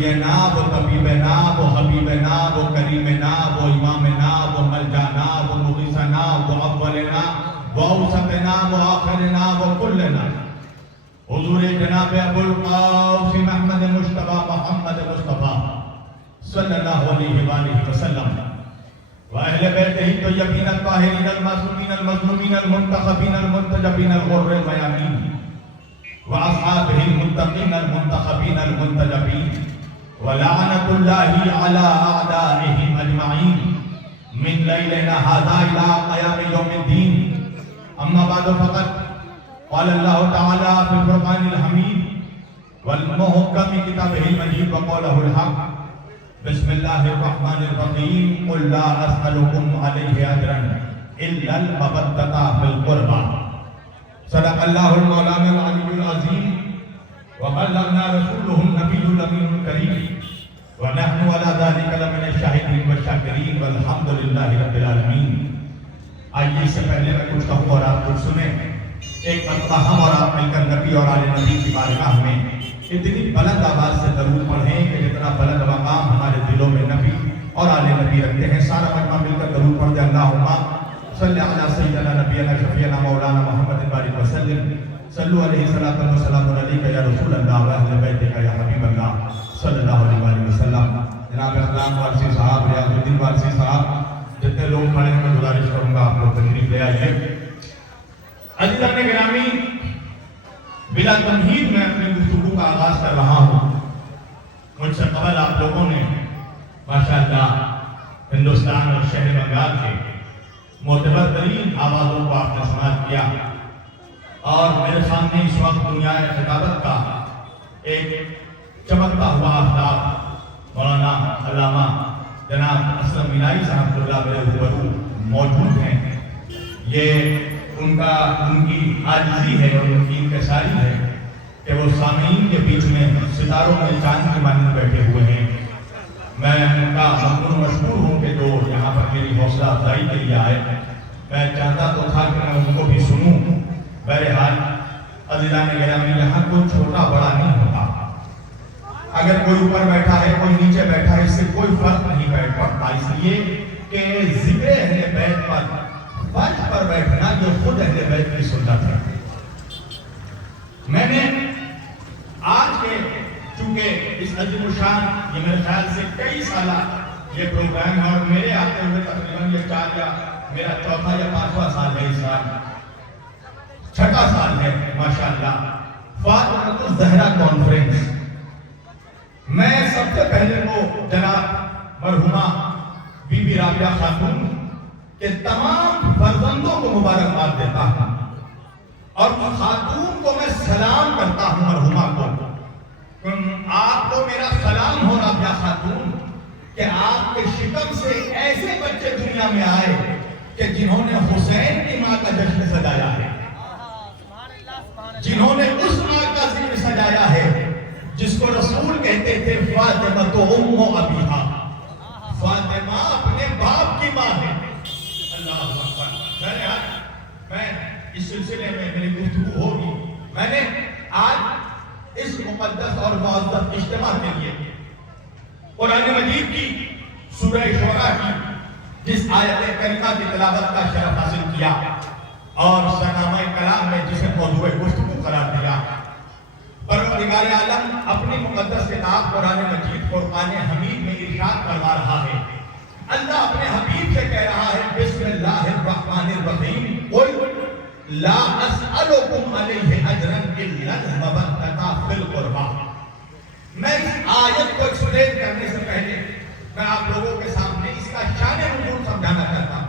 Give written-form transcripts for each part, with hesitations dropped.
شفیع ناب و طبیب ناب و حبیب ناب و کریم ناب و امام ناب و ملجا ناب و مغیث ناب و اول ناب و اوسط ناب و آخر ناب و کل ناب حضور جناب ابو القاسم احمد مجتبی محمد مصطفیٰ صلی اللہ علیہ وآلہ وسلم وأهل بيته الطيبين الطاهرين المعصومين المظلومين المنتخبين المنتجبين الغر الميامين وأصحابه المتقين المنتخبين المنتجبين ولعنة الله على أعدائهم أجمعين من ليلنا هذا إلى قيام يوم الدين. أما بعد فقد قال الله تعالى في القرآن الحميد والمحكم كتابه المجيد وقوله الحق بسم الله الرحمن الرحيم قل لا أسألكم عليه أجرا إلا المودة في القربى. صدق الله المولانا العلي العظيم وبلغنا رسوله النبي الأمين الكريم ونحن على ذلك لمن الشاهدين والشاكرين والحمد لله رب العالمين. آئیے اس سے پہلے میں کچھ کہوں اور آپ کچھ سنیں. ایک مرتبہ ہم اور آپ مل کر نبی اور آل نبی کی بارگاہ میں اتنی بلند آواز سے درود پڑھیں کہ جتنا بلند مقام ہمارے دلوں میں نبی اور آل نبی رکھتے ہیں سارا مجمع مل کر درود پڑھ دے. اللہم صلی علی سیدنا نبینا شفیعنا مولانا محمد بارک وسلم صلو علیہ الصلوۃ والسلام علیک یا رسول اللہ و اہل بیتک یا حبیب اللہ صلی اللہ علیہ وسلم. جناب اقلام وارسی صاحب ریاض الدین وارسی صاحب جتنے لوگ کھڑے ہیں میں گزارش کروں گا آپ لوگ تشریف لے آئیے. عزیزان گرامی بلا تمہید میں اپنی گفتگو کا آغاز کر رہا ہوں. مجھ سے قبل آپ لوگوں نے ماشاءاللہ ہندوستان اور شہر بنگال کے معتبر ترین آوازوں کو آپ نے سماعت کیا اور میرے سامنے اس وقت دنیا خطابت کا ایک چمکتا ہوا آفتاب مولانا علامہ جناب اسلم مینائی صاحب اللہ میرے روبرو موجود ہیں. یہ ان کی عاجزی ہے اور ان کی انکساری ہے کہ وہ سامعین کے بیچ میں ستاروں میں چاند کی مانند بیٹھے ہوئے ہیں. میں ان کا ممنون مشکور ہوں کہ جو یہاں پر میری حوصلہ افزائی کے لیے آئے. میں چاہتا تو تھا کہ میں ان کو بھی سنوں. بہرحال عزیزان گرامی یہاں کوئی چھوٹا بڑا نہیں ہوتا. اگر کوئی اوپر بیٹھا ہے کوئی نیچے بیٹھا ہے اس سے کوئی فرق نہیں پڑتا. اس لیے کہ ذکر اہل بیت پر فرش پر بیٹھنا جو خود اہل بیت کی سنت ہے. میں نے آج کے چونکہ اس عظیم الشان یہ میرے خیال سے کئی سالہ یہ پروگرام ہے اور میرے آتے ہوئے تقریباً یہ 4 یا میرا 4تھا یا 5واں سال ہے. اس سال 6واں سال ہے ماشاءاللہ. فاطمۃ الزہرا کانفرنس میں سب سے پہلے وہ جناب مرحومہ بی بی رابعہ خاتون کہ تمام فرزندوں کو مبارکباد دیتا ہوں اور خاتون کو میں سلام کرتا ہوں. مرحومہ کو آپ کو میرا سلام ہو رابعہ خاتون کہ آپ کے شکم سے ایسے بچے دنیا میں آئے کہ جنہوں نے حسین کی ماں کا جشن سجایا ہے, جنہوں نے اس ماں کا ذکر سجایا ہے جس کو رسول کہتے تھے فاطمہ تو ام ابیہا. فاطمہ اپنے باپ کی ماں ہے. میں اس سلسلے میں میری گفتگو ہوگی. میں نے آج اس مقدس اور معزز اجتماع کے لیے قرآن مجید کی سورہ شعراء کی جس آیت کریمہ کی تلاوت کا شرف حاصل کیا اور سنامہ کلام میں جسے موضوع گفتگو قرار دیا. پروردگار عالم اپنی مقدس کتاب قرآن مجید فرقان حمید میں ارشاد فرما رہا ہے. اللہ اپنے حبیب سے کہہ رہا ہے بسم اللہ الرحمن الرحیم قل لا اسألکم علیہ اجرا الا المودۃ فی القربى. میں اس آیت کو ایکسپلین کرنے سے پہلے میں آپ لوگوں کے سامنے اس کا شان نزول سمجھانا چاہتا ہوں.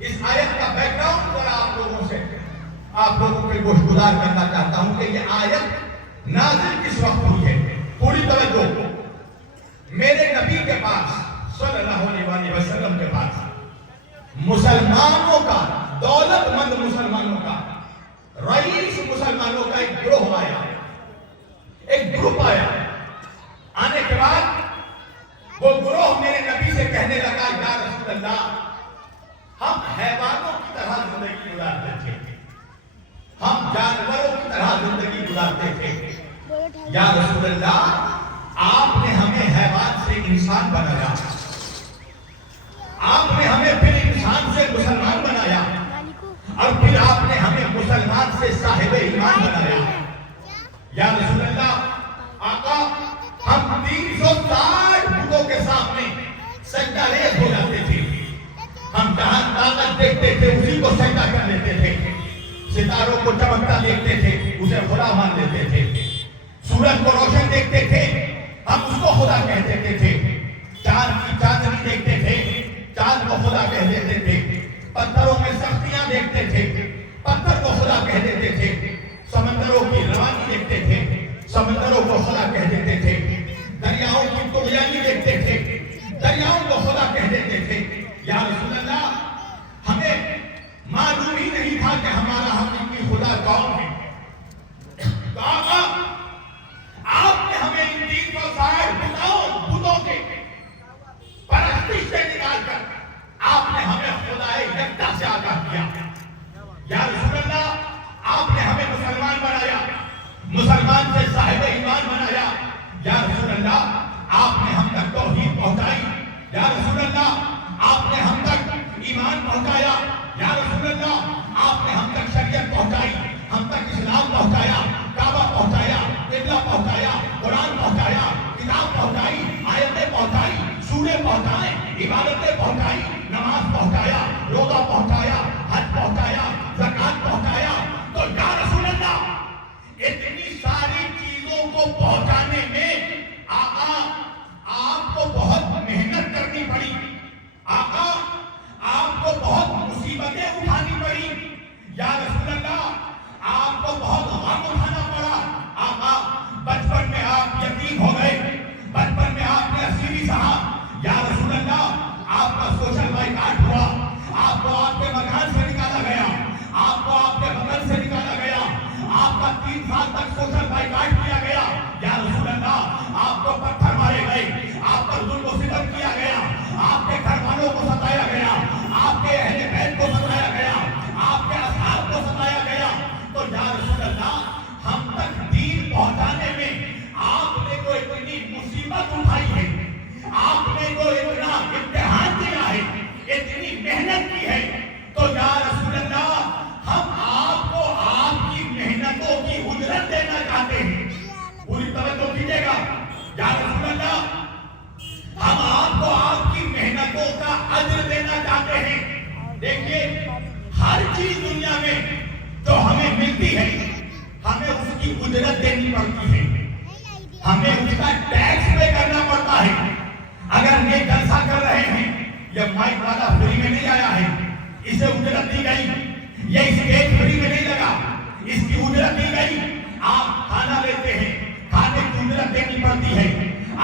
اس آیت کا بیک گراؤنڈ ذرا آپ لوگوں سے آپ لوگوں کے گوشگزار کرنا چاہتا ہوں کہ یہ آیت نازل کس وقت ہوئی ہے. پوری توجہ. میرے نبی کے پاس صلی اللہ علیہ وسلم کے پاس مسلمانوں کا دولت مند مسلمانوں کا رئیس مسلمانوں کا ایک گروہ آیا, ایک گروپ آیا. آنے کے بعد وہ گروہ میرے نبی سے کہنے لگا یا رسول اللہ ہم حیوانوں کی طرح زندگی گزارتے تھے, ہم جانوروں کی طرح زندگی گزارتے تھے. یا رسول اللہ آپ نے ہمیں حیوان سے انسان بنایا، آپ نے ہمیں پھر انسان سے مسلمان بنایا، اور پھر آپ نے ہمیں مسلمان سے صاحب ایمان بنایا۔ یا رسول اللہ، آقا، ہم 360 بتوں کے سامنے سجدہ ریز ہو جاتے تھے، ہم جہاں طاقت دیکھتے تھے اسی کو سجدہ کر لیتے تھے، ستاروں کو چمکتا دیکھتے تھے اسے خدا مان لیتے تھے، سورج کو روشن دیکھتے تھے ہم اس کو خدا کہہ دیتے تھے، چاند کی چاندنی دیکھتے تھے چاند کو خدا کہہ دیتے تھے، پتھروں میں سختیاں دیکھتے تھے پتھر کو خدا کہہ دیتے تھے، سمندروں کی روانی دیکھتے تھے سمندروں کو خدا کہہ دیتے تھے، دریاؤں کی طغیانی دیکھتے تھے دریاؤں کو خدا کہہ دیتے تھے۔ یا رسول اللہ، ہمیں معلوم ہی نہیں تھا کہ ہمارا حقیقی خدا کون ہے۔ تو آقا، آپ نے ہمیں ان 360 بتوں کے پرستش سے نکال کر آپ نے ہمیں خدا یکتا سے آگاہ کیا۔ یا رسول اللہ، آپ نے ہمیں مسلمان بنایا، مسلمان سے صاحب ایمان بنایا۔ یا رسول اللہ، آپ نے ہم تک توحید پہنچائی۔ یا رسول اللہ، آپ نے ہم تک ایمان پہنچایا۔ یا رسول اللہ، آپ نے ہم تک شریعت پہنچائی، ہم تک اسلام پہنچایا، کعبہ پہنچایا، قبلہ پہنچایا، قرآن پہنچایا، کتاب پہنچائی، آیتیں پہنچائی، سورے پہنچائے، عبادتیں پہنچائی، نماز پہنچایا، روزہ پہنچایا، حج پہنچایا، زکات پہنچایا۔ تو یا رسول اللہ، اتنی ساری چیزوں کو پہنچانے میں آقا آپ کو بہت محنت کرنی پڑی، آقا آپ کو بہت مصیبتیں اٹھانی پڑی۔ یا رسول اللہ، آپ کو بہت غم اٹھانا پڑا۔ آقا، بچپن میں آپ یتیم ہو گئے، بچپن میں آپ نے اسیری سہا۔ یا رسول اللہ، آپ کا سوشل بائیکاٹ ہوا، آپ کو آپ کے مکان سے نکالا گیا، آپ کو آپ کے وطن سے نکالا گیا، آپ کا 3 سال تک سوشل بائیکاٹ کیا گیا۔ یا رسول اللہ، آپ کو پتھر مارے گئے، آپ پر ظلم و ستم کیا گیا، آپ کے گھر والوں کو ستایا گیا، آپ کے اہل بیت کو ستایا گیا، آپ کے اصحاب کو ستایا گیا۔ تو یا رسول اللہ، ہم تک دین پہنچانے میں آپ نے جو اتنی مصیبت اٹھائی ہے، آپ نے جو اتنا امتحان دیا ہے، اتنی محنت کی ہے، تو یا رسول اللہ، ہم آپ کو آپ کی محنتوں کی اجرت دینا چاہتے ہیں۔ پوری توجہ کیجیے گا۔ یا رسول اللہ، ہم آپ کو آپ کی محنتوں کا اجر دینا چاہتے ہیں۔ دیکھیے، ہر چیز دنیا میں جو ہمیں ملتی ہے، ہمیں اس کی اجرت دینی پڑتی ہے، ہمیں اس کا ٹیکس پے کرنا پڑتا ہے۔ اگر یہ جلسہ کر رہے ہیں، یہ مائک والا فری میں نہیں آیا ہے، اسے اجرت دی گئی، یہ اسٹیج فری میں نہیں لگا، اس کی اجرت دی گئی۔ آپ کھانا لیتے ہیں، کھانے کی اجرت دینی پڑتی ہے۔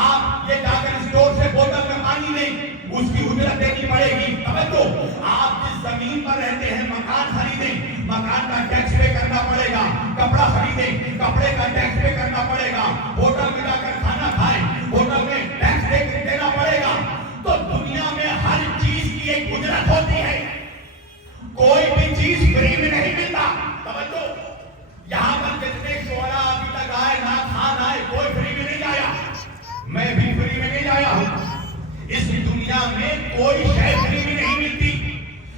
آپ یہ جا کر اسٹور سے بوتل میں پانی لیں، اس کی اجرت دینی پڑے گی۔ توجہ، آپ جس زمین پر رہتے ہیں، مکان خریدیں، مکان کا ٹیکس پے کرنا پڑے گا، کپڑا خریدیں، کپڑے کا ٹیکس پے کرنا پڑے گا، ہوٹل میں جا کر کھانا کھائیں، ہوٹل میں ٹیکس دینا پڑے گا۔ تو دنیا میں ہر چیز کی ایک اجرت ہوتی ہے، کوئی بھی چیز فری میں نہیں ملتا۔ توجہ، یہاں پر جتنے شعراء ابھی تک آئے، نعت آئے، کوئی فری میں نہیں آیا، میں بھی فری میں نہیں آیا ہوں۔ اس دنیا میں کوئی شے فری میں نہیں ملتی،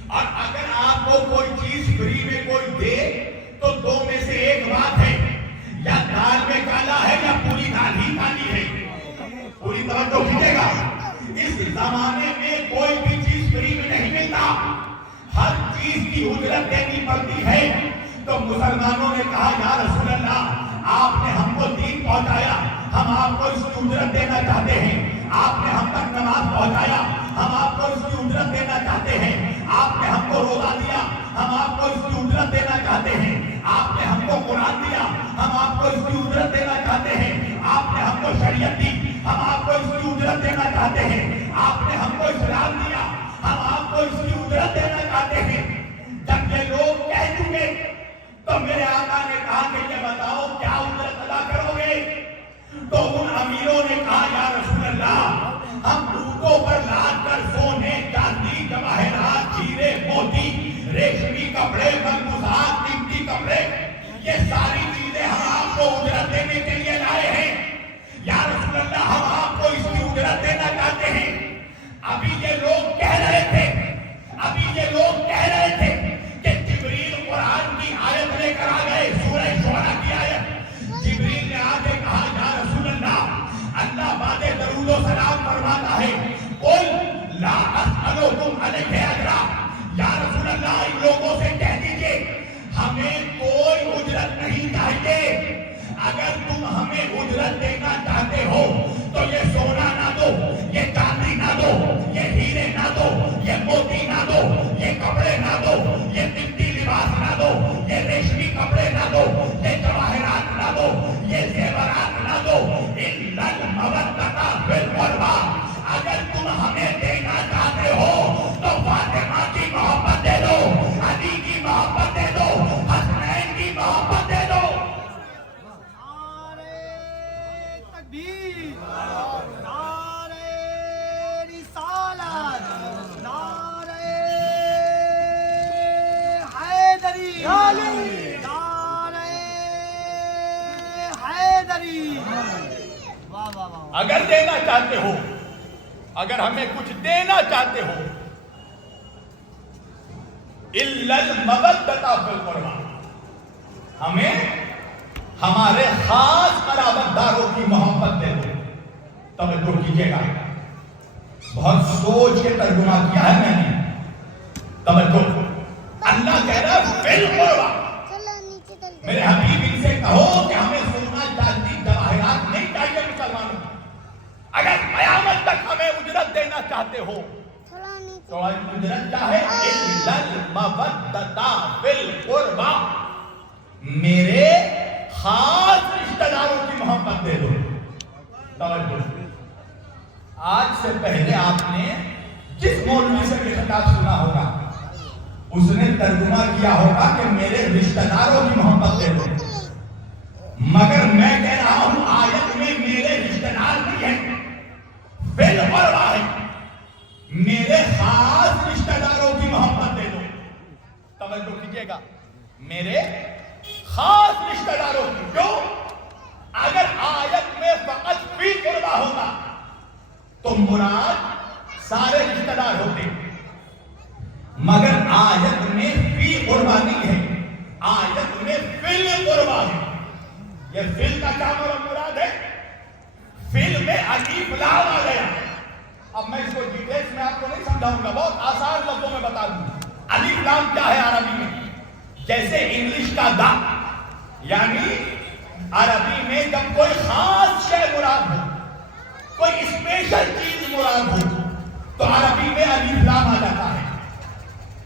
اور اگر آپ کو کوئی چیز فری میں کوئی دے تو 2 میں سے ایک بات ہے، یا دال میں کالا ہے یا پوری دال ہی کالی ہے۔ پوری توجہ کیجیے گا۔ اس زمانے میں کوئی بھی چیز فری میں نہیں ملتا، ہر چیز کی اجرت دینی پڑتی ہے۔ تو مسلمانوں نے کہا، یا رسول اللہ، آپ نے ہم کو دین پہنچایا، ہم آپ کو اس کی اجرت دینا چاہتے ہیں۔ آپ نے ہم تک نماز پہنچایا، ہم آپ کو اس کی اجرت دینا چاہتے ہیں۔ آپ نے ہم کو روزہ دیا، ہم آپ کو اس کی اجرت دینا چاہتے ہیں۔ آپ نے ہم کو قرآن دیا، ہم آپ کو اس کی اجرت دینا چاہتے ہیں۔ آپ نے ہم کو شریعت دی، ہم آپ کو اس کی اجرت دینا چاہتے ہیں۔ آپ نے ہم کو اسلام دیا، ہم آپ کو اس کی اجرت دینا چاہتے ہیں۔ جب یہ لوگ کہہ چکے تو میرے آقا نے کہا کہ یہ بتاؤ کیا اجرت ادا کرو گے؟ تو ان امیروں نے کہا، یا رسول اللہ، ہم اونٹوں پر لاد کر سونے، چاندی، جواہرات، ہیرے، موتی، ریشمی کپڑے، ملبوسات، قیمتی کپڑے، یہ ساری چیزیں ہم آپ کو اجرت دینے کے لیے لائے ہیں۔ یا رسول اللہ، اگر دینا چاہتے ہو، اگر ہمیں کچھ دینا چاہتے ہو، الا المودۃ فی القربى، ہمیں ہمارے خاص قرابت داروں کی محبت دے دو. توجہ کیجیے گا، بہت سوچ کے ترجمہ کیا ہے میں نے. توجہ، اللہ کہہ رہا ہے فی القربى. میرے حبیب ان سے کہو کہ ہمیں سونا چاندی جواہرات نہیں چاہیے مسلمانوں کو. اگر قیامت تک ہمیں اجرت دینا چاہتے ہو تو اجرت چاہے الا المودۃ فی القربى، میرے خاص رشتہ داروں کی محبت دے دو. توجہ، آج سے پہلے آپ نے جس مولوی سے بھی خطاب سنا ہوگا اس نے ترجمہ کیا ہوگا کہ میرے رشتہ داروں کی محبت دے دو. مگر میں کہہ رہا ہوں آیت میں میرے رشتہ دار نہیں ہیں، فی القربى ہے، میرے خاص رشتہ داروں کی محبت دے دو. توجہ کیجیے گا، میرے خاص رشتہ داروں کی. کیوں؟ اگر آیت میں فقط فی قربہ ہوتا تو مراد سارے رشتہ دار ہوتے، مگر آیت میں فی قربہ نہیں ہے، آیت میں فی القربہ ہے. یہ فی کا کیا مراد ہے؟ فی میں الف لام آ گیا. اب میں اس کو ڈیٹیلز میں آپ کو نہیں سمجھاؤں گا، بہت آسان لفظوں میں بتا دوں. الف لام کیا ہے عربی میں؟ جیسے انگلش کا دا، یعنی عربی میں جب کوئی خاص شے مراد ہو، کوئی اسپیشل چیز مراد ہو تو عربی میں الف لام آ جاتا ہے.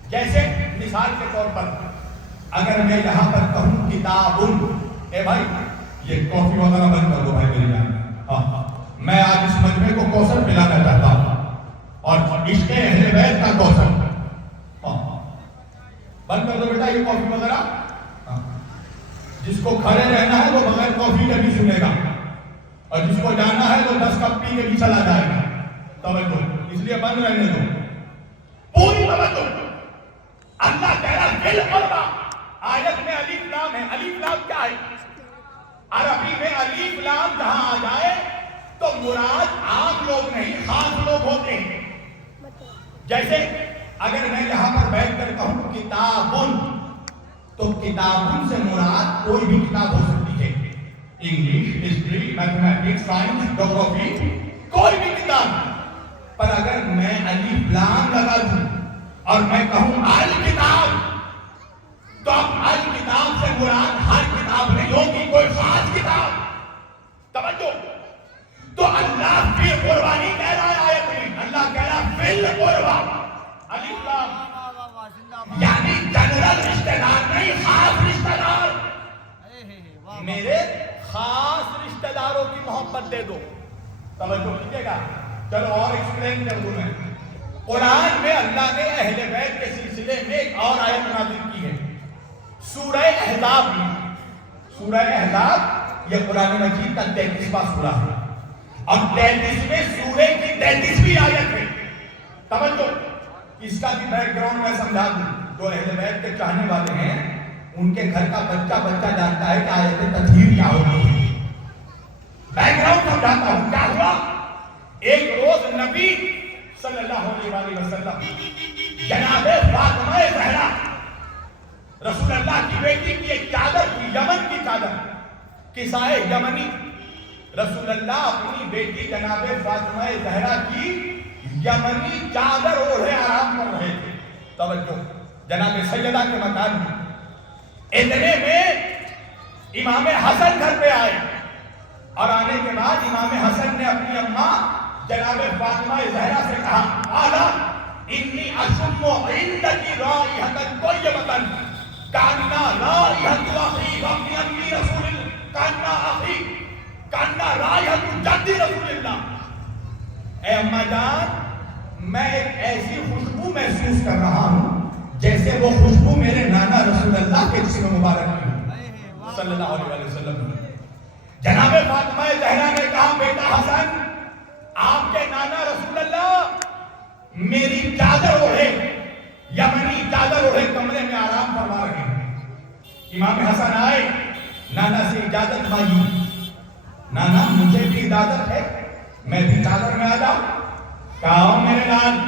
جیسے مثال کے طور پر اگر میں یہاں پر کہوں کتاب، اے بھائی یہ کافی وغیرہ بند کر دو بھائی میری جان، میں آج اس مجمع کو کوثر پلانا چاہتا ہوں اور عشق اہل بیت کا کوثر. بند کر دو بیٹا یہ کافی وغیرہ. جس کو کھڑے رہنا ہے وہ بغیر کافی کے بھی سنے گا، اور جس کو جانا ہے وہ 10 کپ پی کے بھی چلا جائے گا. توجہ، اس لیے بند رہنے دو، پوری توجہ. اللہ کہہ رہا ہے فی القربى، آیت میں الف لام ہے. الف لام کیا ہے؟ عربی میں الف لام جہاں آ جائے تو مراد عام لوگ نہیں، خاص لوگ ہوتے ہیں. جیسے اگر میں یہاں پر بیٹھ کر کہوں کتابن تو کتابن سے مراد کوئی بھی کتاب ہو سکتی ہے، انگلش، ہسٹری، میتھمیٹکس، سائنس، جغرافی، کوئی بھی کتاب. پر اگر میں الف لام لگا دوں اور میں کہوں الکتاب تو اب الکتاب سے مراد ہر کتاب نہیں ہوگی، کوئی خاص کتاب. توجہ، تو اللہ فی قربانی کہہ رہا ہے آیت میں، اللہ کہہ رہا ہے فی القربہ الف لام، یعنی جنرل رشتہ دار نہیں، خاص رشتہ دار. میرے خاص رشتہ داروں کی محبت دے دو. توجہ کیجیے گا. چلو اور ایکسپلین کر دوں میں. قرآن میں اللہ نے اہل بیت کے سلسلے میں ایک اور آیت نازل کی ہے، سورہ احزاب. سورہ احزاب یہ قرآن مجید کا 33واں سورہ ہے اور 33ویں سورے کی 33ویں آیت ہے. توجہ، اس کا بھی بیک گراؤنڈ میں سمجھا دوں. جو اہل بیت کے چاہنے والے ہیں ان کے گھر کا بچہ جانتا ہے کہ آیت تطہیر کیا ہوتی ہے. بیک گراؤنڈ سمجھاتا ہوں. کیا ہوا؟ ایک روز نبی صلی اللہ علیہ وسلم جناب فاطمہ زہرا رسول اللہ کی بیٹی کی ایک چادر تھی، یمن کی چادر، کسائے یمنی. رسول اللہ اپنی بیٹی جناب فاطمہ زہرا کی یمنی چادر اوڑھے آرام کر رہے تھے. توجہ، جناب سیدہ کے مکان میں. اتنے میں امام حسن گھر پہ آئے اور آنے کے بعد امام حسن نے اپنی اماں جناب فاطمہ زہرا سے کہا، آلا انی اشم عندکی رائحۃ طیبۃ کأن رائحۃ اخی وابن امی رسول اللہ، کأن رائحۃ جد رسول اللہ. اے اماں جان، میں ایک ایسی خوشبو محسوس کر رہا ہوں جیسے وہ خوشبو میرے نانا رسول اللہ کے جسم مبارک کی صلی اللہ علیہ وسلم. جناب فاطمہ زہرا نے کہا، بیٹا حسن، آپ کے نانا رسول اللہ میری چادر اوڑھے، یمنی چادر اوڑھے کمرے میں آرام فرما رہے ہیں. امام حسن آئے، نانا سے اجازت مانگی. نانا مجھے بھی اجازت ہے میں بھی چادر میں آ جاؤں؟ کہا میرے لال۔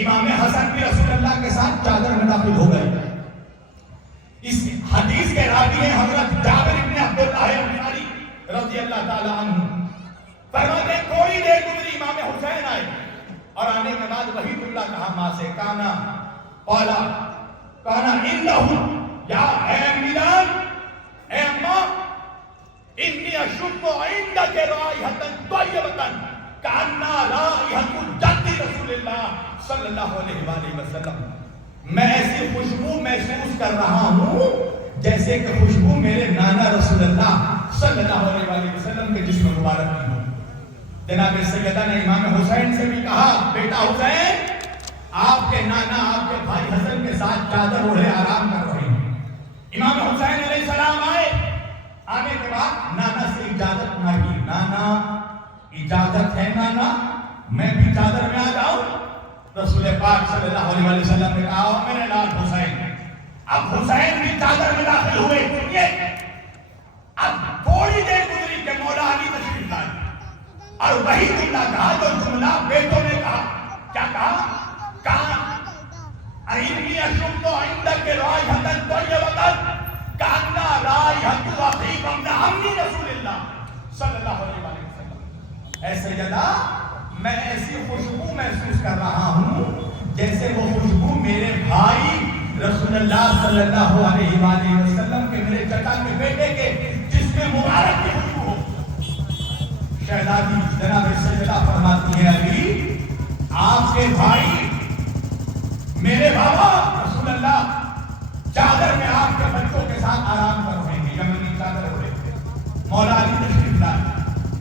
امام حسن بھی رسول اللہ کے ساتھ چادر میں داخل ہو گئے۔ اس حدیث کے راوی ہیں حضرت جابر بن عبداللہ انصاری رضی اللہ تعالی عنہ۔ فرماتے ہیں کوئی دیر گزری، امام حسین آئے اور آنے کے بعد وحید اللہ کہا ماں سے، کانا قالا کانا انہو یا اے امیران، اے اماں، انی اشم عندک رائحۃ طیبۃ کأنہا رائحۃ جد رسول اللہ صلی اللہ علیہ وآلہ وسلم۔ میں ایسی خوشبو محسوس کر رہا ہوں جیسے کہ خوشبو میرے نانا رسول اللہ صلی اللہ علیہ وآلہ وسلم کے جسم مبارک کی ہو۔ جناب سیدہ نے امام حسین سے بھی کہا بیٹا حسین، آپ کے نانا آپ کے بھائی حسن کے ساتھ چادر اوڑھے آرام کر رہے ہیں۔ امام حسین علیہ السلام آئے، آنے کے بعد نانا سے اجازت مانگی، نانا اجازت ہے نانا میں بھی چادر میں آ جاؤں؟ رسول پاک صلی اللہ علیہ وسلم نے کہا میرے لال حسین۔ اب حسین بھی چادر میں داخل ہوئے۔ سنیے، اب تھوڑی دیر گزری کہ مولا علی تشریف لائے اور وہی جملہ کہا جو جملہ بیٹوں نے کہا۔ کیا کہا؟ انی اشم عندک رائحۃ طیبۃ کأنہا رائحۃ اخیک ابن عم رسول اللہ صلی اللہ علیہ وسلم۔ اے سیدہ، میں ایسی خوشبو محسوس کر رہا ہوں جیسے وہ خوشبو میرے بھائی رسول اللہ صلی اللہ علیہ وآلہ وسلم کے، میرے چچا کے بیٹے کے جس میں مبارک کی خوشبو ہو۔ شہزادی جناب سیدہ فرماتی ہے علی، آپ کے بھائی میرے بابا رسول اللہ چادر میں آپ کے بچوں کے ساتھ آرام کر رہے ہیں، یمنی چادر ہو رہے تھے۔ مولا علی تشریف لائے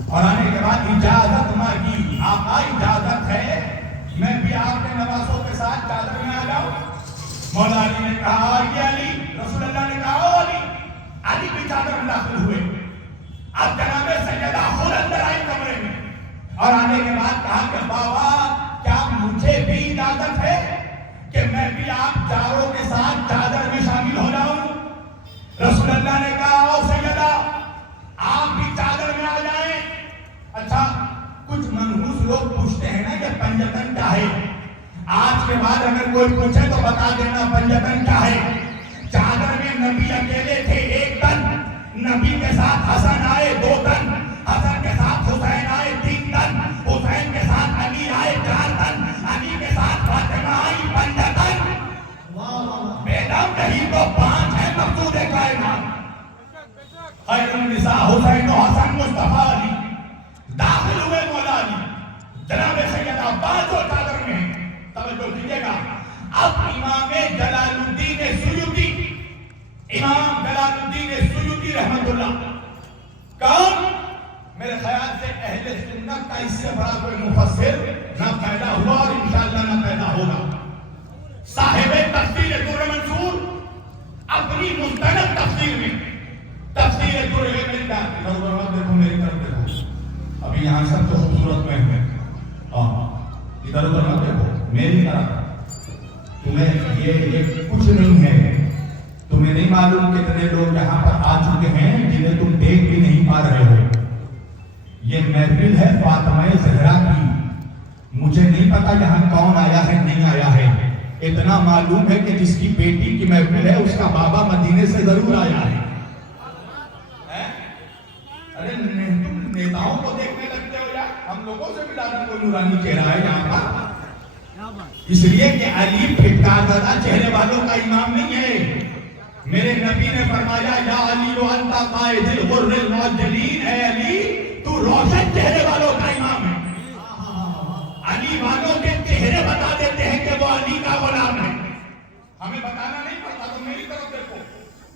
اور آنے کے بعد اجازت مانگی، آقا اجازت ہے میں بھی آپ کے نواسوں کے ساتھ چادر میں آ جاؤں؟ مولا علی نے کہا یہ علی، رسول اللہ نے کہا او علی۔ علی بھی چادر میں داخل ہوئے۔ اب جناب سیدہ خود اندر آئی کمرے میں اور آنے کے بعد کہا کہ بابا کیا مجھے بھی اجازت ہے کہ میں بھی آپ چاروں کے ساتھ چادر میں شامل ہو جاؤں؟ رسول اللہ نے کہا او سیدہ آپ بھی چادر میں آ جائیں۔ اچھا، کچھ منحوس لوگ پوچھتے ہیں نا کہ پنجتن کیا ہے؟ آج کے بعد اگر کوئی پوچھے تو بتا دینا پنجتن کیا ہے۔ چادر میں نبی اکیلے تھے 1 تن، نبی کے ساتھ حسن آئے 2 تن، حسن کے ساتھ حسین آئے 3 تن، حسین کے ساتھ علی آئے 4 تن، علی کے ساتھ فاطمہ آئی 5 تن۔ بیٹا کہیں تو 5 ہے مقصود کائنات۔ خیر النساء حسین و حسن مصطفیٰ علی داخل ہوئے مولا علی، جناب سیدہ پانچوں چادر میں ہیں۔ توجہ دیجیے گا، اب امام جلال الدین سیوطی، امام جلال الدین سیوطی رحمت اللہ کون؟ میرے خیال سے اہل سنت کا اس سے بڑا کوئی مفسر نہ پیدا ہوا اور انشاءاللہ نہ پیدا ہوگا۔ صاحب تفسیر در منصور اپنی مستند تفسیر میں، تفسیر در میری دیکھو میری طرف دیکھو، ابھی یہاں سب تو خوبصورت میں ہے، ادھر ادھر مت دیکھو میری طرف، تمہیں یہ کچھ نہیں ہے، تمہیں نہیں معلوم کتنے لوگ یہاں پر آ چکے ہیں جنہیں تم دیکھ بھی نہیں پا رہے ہو۔ یہ محفل ہے فاطمہ زہرا کی، مجھے نہیں پتا یہاں کون آیا ہے نہیں آیا ہے، اتنا معلوم ہے کہ جس کی بیٹی کی محفل ہے اس کا بابا مدینے سے ضرور آیا ہے۔ ارے نیتاؤں کو دیکھنے لگتے ہو یا ہم لوگوں سے بھی زیادہ کوئی نورانی چہرہ ہے یہاں پر، اس لیے کہ علی پھٹکا زدہ چہرے والوں کا امام نہیں ہے۔ میرے نبی نے فرمایا یا علی وانتا قائد الغر المعجلین، اے علی تو روشن چہرے والوں کا امام ہے۔ علی والوں کے چہرے بتا دیتے ہیں کہ وہ علی کا غلام ہے، ہمیں بتانا نہیں پڑتا۔ تو میری طرف دیکھو،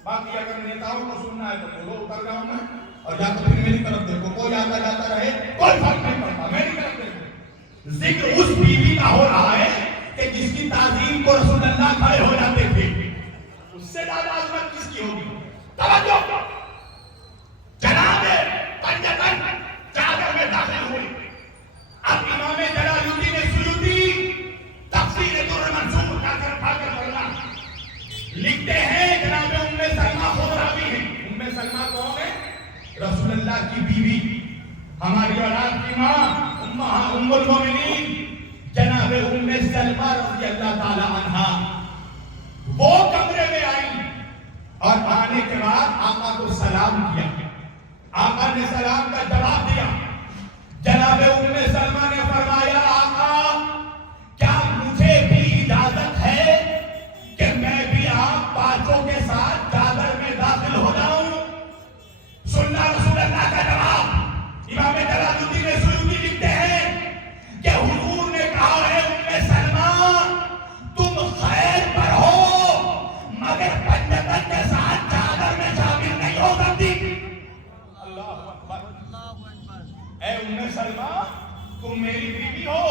باقی اگر نیتاؤں کو سننا ہے تو بولو اتر جاؤں میں، اور یا تو پھر میری طرف دیکھو، کوئی آتا جاتا رہے کوئی فرق نہیں پڑتا، میری طرف دیکھو۔ ذکر اس بیوی کا ہو رہا ہے کہ جس کی تعظیم کو رسول اللہ کھڑے ہو جاتے تھے، اس سے زیادہ عظمت کس کی ہوگی؟ توجہ، جناب پنجتن چادر میں داخل ہوئے۔ اب امام جلال الدین سیوطی تفسیر در منصور کا کر پھا کر پڑھنا لکھتے ہیں، جناب ام سلمہ خود راوی ہیں۔ ام سلمہ کون ہے؟ رسول اللہ کی بیوی، ہماری اولاد کی ماں ام المومنین جناب ام سلمہ رضی اللہ تعالی عنہا وہ کمرے میں آئی اور آنے کے بعد آقا کو سلام کیا. آقا نے سلام کا جواب دیا. جناب ام سلمہ نے فرمایا آقا کیا مجھے بھی اجازت ہے کہ میں بھی آپ پانچوں کے ساتھ چادر میں داخل ہو جاؤں؟ سننا رسول اللہ کا جواب. امام جلال الدین سیوطی لکھتے ہیں کہ حضور نے کہا ہے ام سلمہ تم خیر پر ہو مگر پنجتن کے ساتھ چادر میں شامل نہیں ہو سکتی. اللہ اکبر. اے ام سلمہ تم میری بیوی ہو,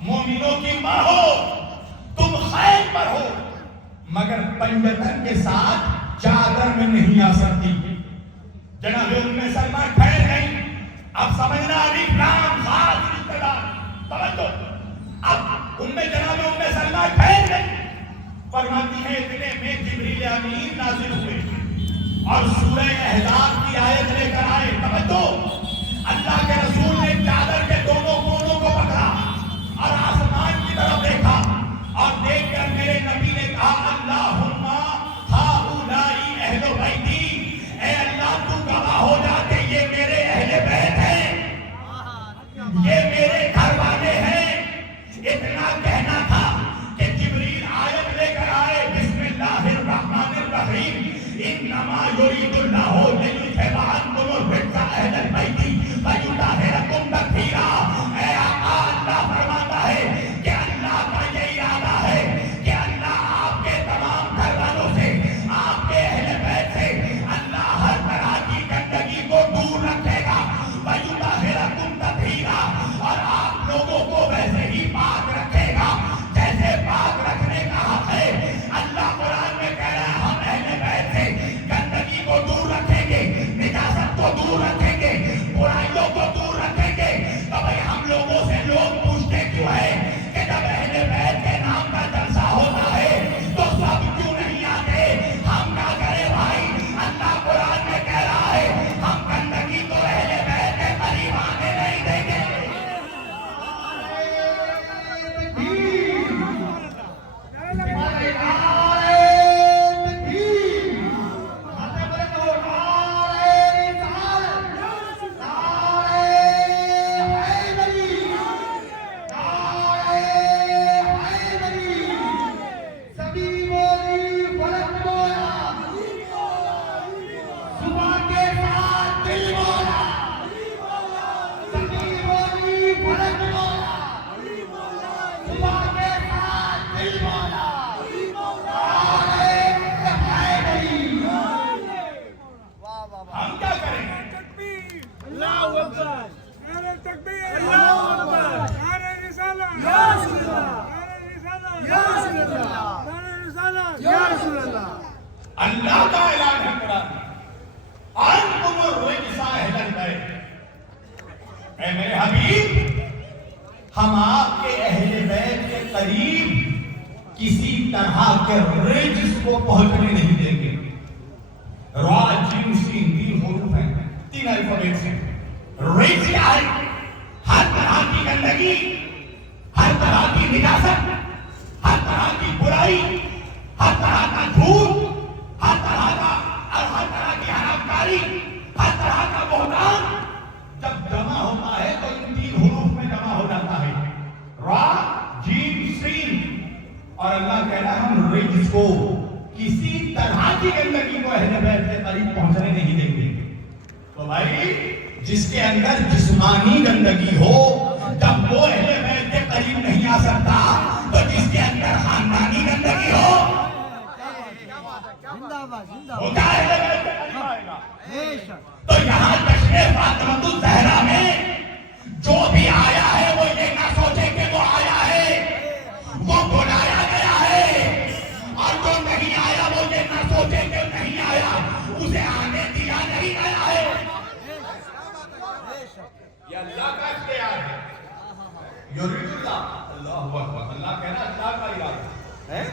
مومنوں کی ماں ہو, تم خیر پر ہو مگر پنجتن کے ساتھ چادر میں نہیں آ سکتی. جناب ام سلمہ ٹھہر گئی. اب سمجھنا الف لام خاص رشتہ دار توجہ. اب جناب ام سلمہ ٹھہر گئی. فرماتی ہے اتنے میں جبریل امین نازل ہوئے اور سورہ احزاب کی آیت لے کر آئے. توجہ. اللہ کے رسول نے چادر کے دونوں کونوں کو پکڑا اور آسمان کی طرف دیکھا اور دیکھ کر میرے نبی نے کہا اللہم ہؤلاء اہل بیتی. اے اللہ تو گواہ ہو جا کہ یہ میرے اہل بیت ہیں, یہ میرے گھر والے ہیں. اتنا کہنا تھا کہ جبریل آیت لے کر آئے بسم اللہ الرحمن الرحیم انما یرید اللہ لیذھب عنکم الرجس اہل البیت ویطہرکم تطہیرا. اے آقا اللہ فرماتا ہے کہ اللہ کا یہ ارادہ ہے کہ اللہ آپ کے تمام گھر والوں سے, آپ کے اہل بیت سے اللہ ہر طرح کی گندگی کو دور رکھے گا. ویطہرکم تطہیرا. اور آپ لوگوں کو ویسے ہی پاک رکھے گا جیسے پاک رکھنے کا حق ہے. اللہ قرآن میں کہہ رہا ہے ہم اہل بیت سے گندگی کو دور رکھیں گے, نجاست کو دور رکھیں گے, برائیوں کو دور رکھیں گے. تو بھائی ہم لوگوں سے لوگ پوچھتے کیوں ہے کہ جب اہل بیت کے نام کا جلسہ ہوتا ہے تو سب کیوں نہیں آتے؟ ہم کیا کریں بھائی؟ اللہ قرآن میں کہہ رہا ہے ہم گندگی کو اہل بیت کے قریب آنے نہیں دیں گے. اللہ کا اعلان ہے قرآن انتم الرجس اہل البیت. اے میرے حبیب ہم آپ کے اہل بیت کے قریب کسی طرح کے رجس کو پہنچنے نہیں دیں گے. را جیم سین 3 حروف ہیں, 3 الفابیٹس ہیں. رجس کیا ہے؟ ہر طرح کی گندگی, ہر طرح کی نجاست, ہر طرح کی برائی, ہر طرح کا جھوٹ, ہر طرح کی حرام کاری, ہر طرح کا بہتان جب جمع ہوتا ہے تو ان 3 حروف میں جمع ہو جاتا ہے, را جیم سین. اور اللہ کہہ رہا ہے ہم رجس کو, کسی طرح کی گندگی کو اہل بیت کے قریب پہنچنے نہیں دیں گے. تو بھائی جس کے اندر جسمانی گندگی ہو جب وہ اہل بیت کے قریب نہیں آ سکتا تو جس کے اندر خاندانی گندگی ہو وہ کیا اہل بیت کے قریب آئے گا؟ تو یہاں جشن فاطمہ الزہرا میں جو بھی آیا ہے وہ یہ نہ سوچے کہ وہ آیا ہے, وہ بلایا گیا ہے. اور جو نہیں آیا وہ یہ نہ سوچے کہ نہیں آیا, اسے آنے دیا نہیں گیا ہے. یہ اللہ کا اختیار ہے. یرید اللہ, اللہ اکبر. اللہ کہنا اللہ کا ارادہ ہے,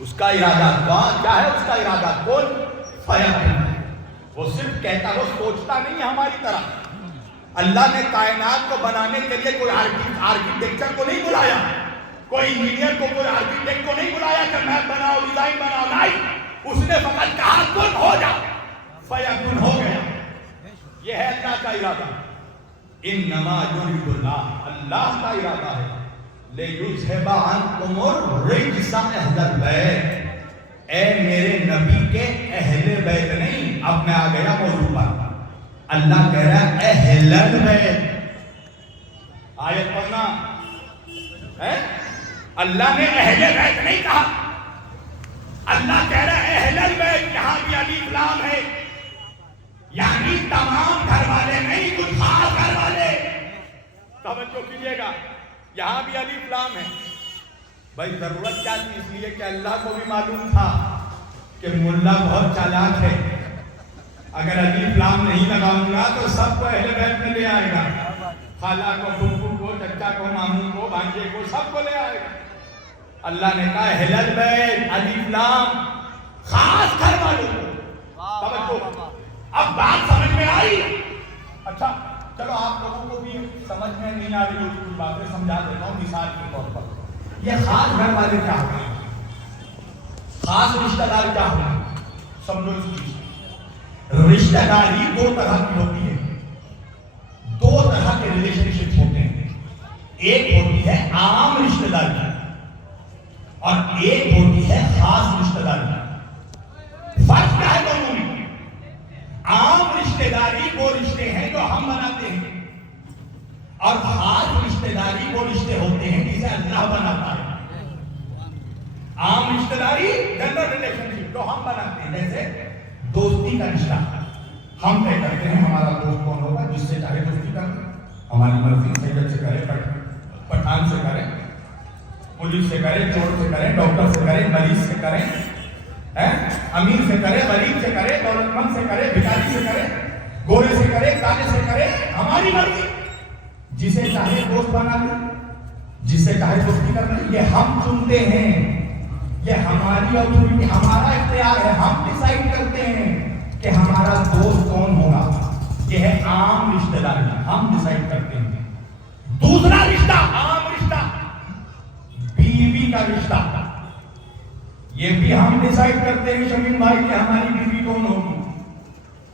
اس کا ارادہ. کیا ہے اس کا ارادہ؟ کون؟ فیکون. وہ صرف کہتا, وہ سوچتا نہیں ہے ہماری طرح. اللہ نے کائنات کو بنانے کے لیے کوئی آرکیٹیکچر کو نہیں بلایا، کوئی انجینئر کو، کوئی آرکیٹیکٹ کو نہیں بلایا کہ میں بناؤ، ڈیزائن بناؤ، نہیں، اس نے فقط کہا کن ہو جا، فیکن ہو گیا۔ یہ ہے اللہ کا ارادہ۔ انما یرید اللہ، اللہ کا ارادہ ہے لیذھب عنکم الرجس اہل البیت، اے میرے نبی کے اہل بیت نہیں، اب میں آ گیا موضوع پر۔ اللہ کہہ رہا ہے اہل البیت، آیت پڑھنا ہے، اللہ نے اہل بیت نہیں کہا، اللہ کہہ رہا ہے اہل البیت، یہاں بھی الف لام ہے، یعنی تمام گھر والے نہیں، کچھ خاص گھر والے۔ توجہ کیجئے گا، یہاں بھی الف لام ہے۔ بھائی ضرورت کیا تھی؟ اس لیے کہ اللہ کو بھی معلوم تھا کہ ملا بہت چالاک ہے، اگر الف لام نہیں لگاؤں گا تو سب کو اہل بیت میں لے آئے گا، خالہ کو، پھپھو کو، چچا کو، ماموں کو، بھانجے کو، سب کو لے آئے گا۔ اللہ نے کہا اہل البیت، الف لام، خاص گھر والوں کو۔ توجہ، اب بات سمجھ میں آئی؟ اچھا چلو آپ لوگوں کو بھی سمجھ میں نہیں آ رہی ہوگی کچھ باتیں، سمجھا دیتا ہوں مثال کے طور پر۔ یہ خاص گھر والے کیا ہوتے ہیں؟ خاص رشتہ دار کیا ہوتے ہیں؟ سمجھو اس چیز، رشتہ داری دو طرح کی ہوتی ہے، دو طرح کے ریلیشن شپ ہوتے ہیں، ایک ہوتی ہے عام رشتہ داری اور ایک ہوتی ہے خاص رشتہ داری۔ فرق کیا ہے دونوں میں؟ عام رشتہ داری وہ رشتے ہیں جو ہم بناتے ہیں، اور خاص رشتہ داری وہ رشتے ہوتے ہیں جسے اللہ بناتا ہے۔ عام رشتہ داری جنرل ریلیشن شپ جو ہم بناتے ہیں، جیسے دوستی کا رشتہ، ہم طے کرتے ہیں ہمارا دوست کون ہوگا، جس سے چاہے دوستی کریں، ہماری مرضی، سید سے کرے، پٹھان سے کریں، پولیس سے کریں، چور سے کریں، ڈاکٹر سے کریں، مریض سے کریں، امیر سے کرے، غریب سے کرے، دولت مند سے کرے، بھکاری سے کرے، گورے سے کرے، کالے سے کرے، ہماری مرضی، جسے چاہے دوست بنا لے، جس سے چاہے دوستی کر لے، یہ ہم چنتے ہیں، یہ ہماری اتھارٹی، ہمارا اختیار ہے، ہم ڈیسائیڈ کرتے ہیں کہ ہمارا دوست کون ہوگا۔ یہ ہے عام رشتہ داری، ہم ڈیسائیڈ کرتے ہیں۔ دوسرا رشتہ، عام رشتہ، بیوی کا رشتہ، یہ بھی ہم ڈیسائیڈ کرتے ہیں شمیم بھائی کہ ہماری بیوی کون ہوگی۔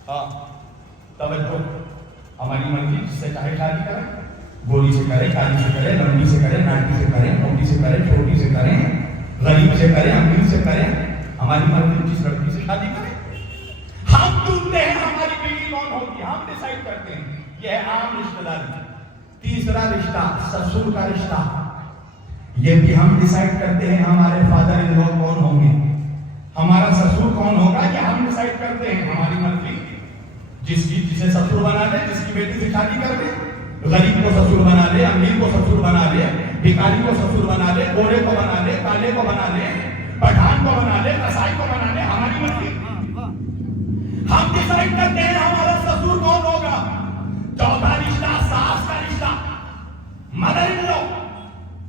ہاں توجہ، ہماری مرضی، جس سے چاہے شادی کریں، گوری سے کرے، کالی سے کرے، لمبی سے کرے، ناٹی سے کرے، موٹی سے کرے، چھوٹی سے کریں، غریب سے کریں، امیر سے کریں، ہماری مرضی، جس لڑکی سے شادی کریں۔ ہم چنتے ہیں ہماری بیوی کون ہوگی، ہم ڈیسائیڈ کرتے ہیں، یہ ہے عام رشتہ داری۔ تیسرا رشتہ، سسر کا رشتہ، یہ بھی ہم ڈیسائیڈ کرتے ہیں ہمارے فادر ان لو کون ہوں گے، ہمارا سسر کون ہوگا، یہ ہم ڈیسائیڈ کرتے ہیں، ہماری مرضی، جسے سسر بنا لے، جس کی بیٹی سے شادی کر دے، غریب کو سسر بنا لے، امیر کو سسر بنا لے، بھکاری کو سسر بنا لے، گورے کو بنا لے، کالے کو بنا لے، پٹھان کو بنا لے، قصائی کو بنا لے، ہماری مرضی، ہم ڈیسائیڈ کرتے ہیں ہمارا سسر کون ہوگا۔ چوتھا رشتہ، ساس کا رشتہ، مدر ان لو،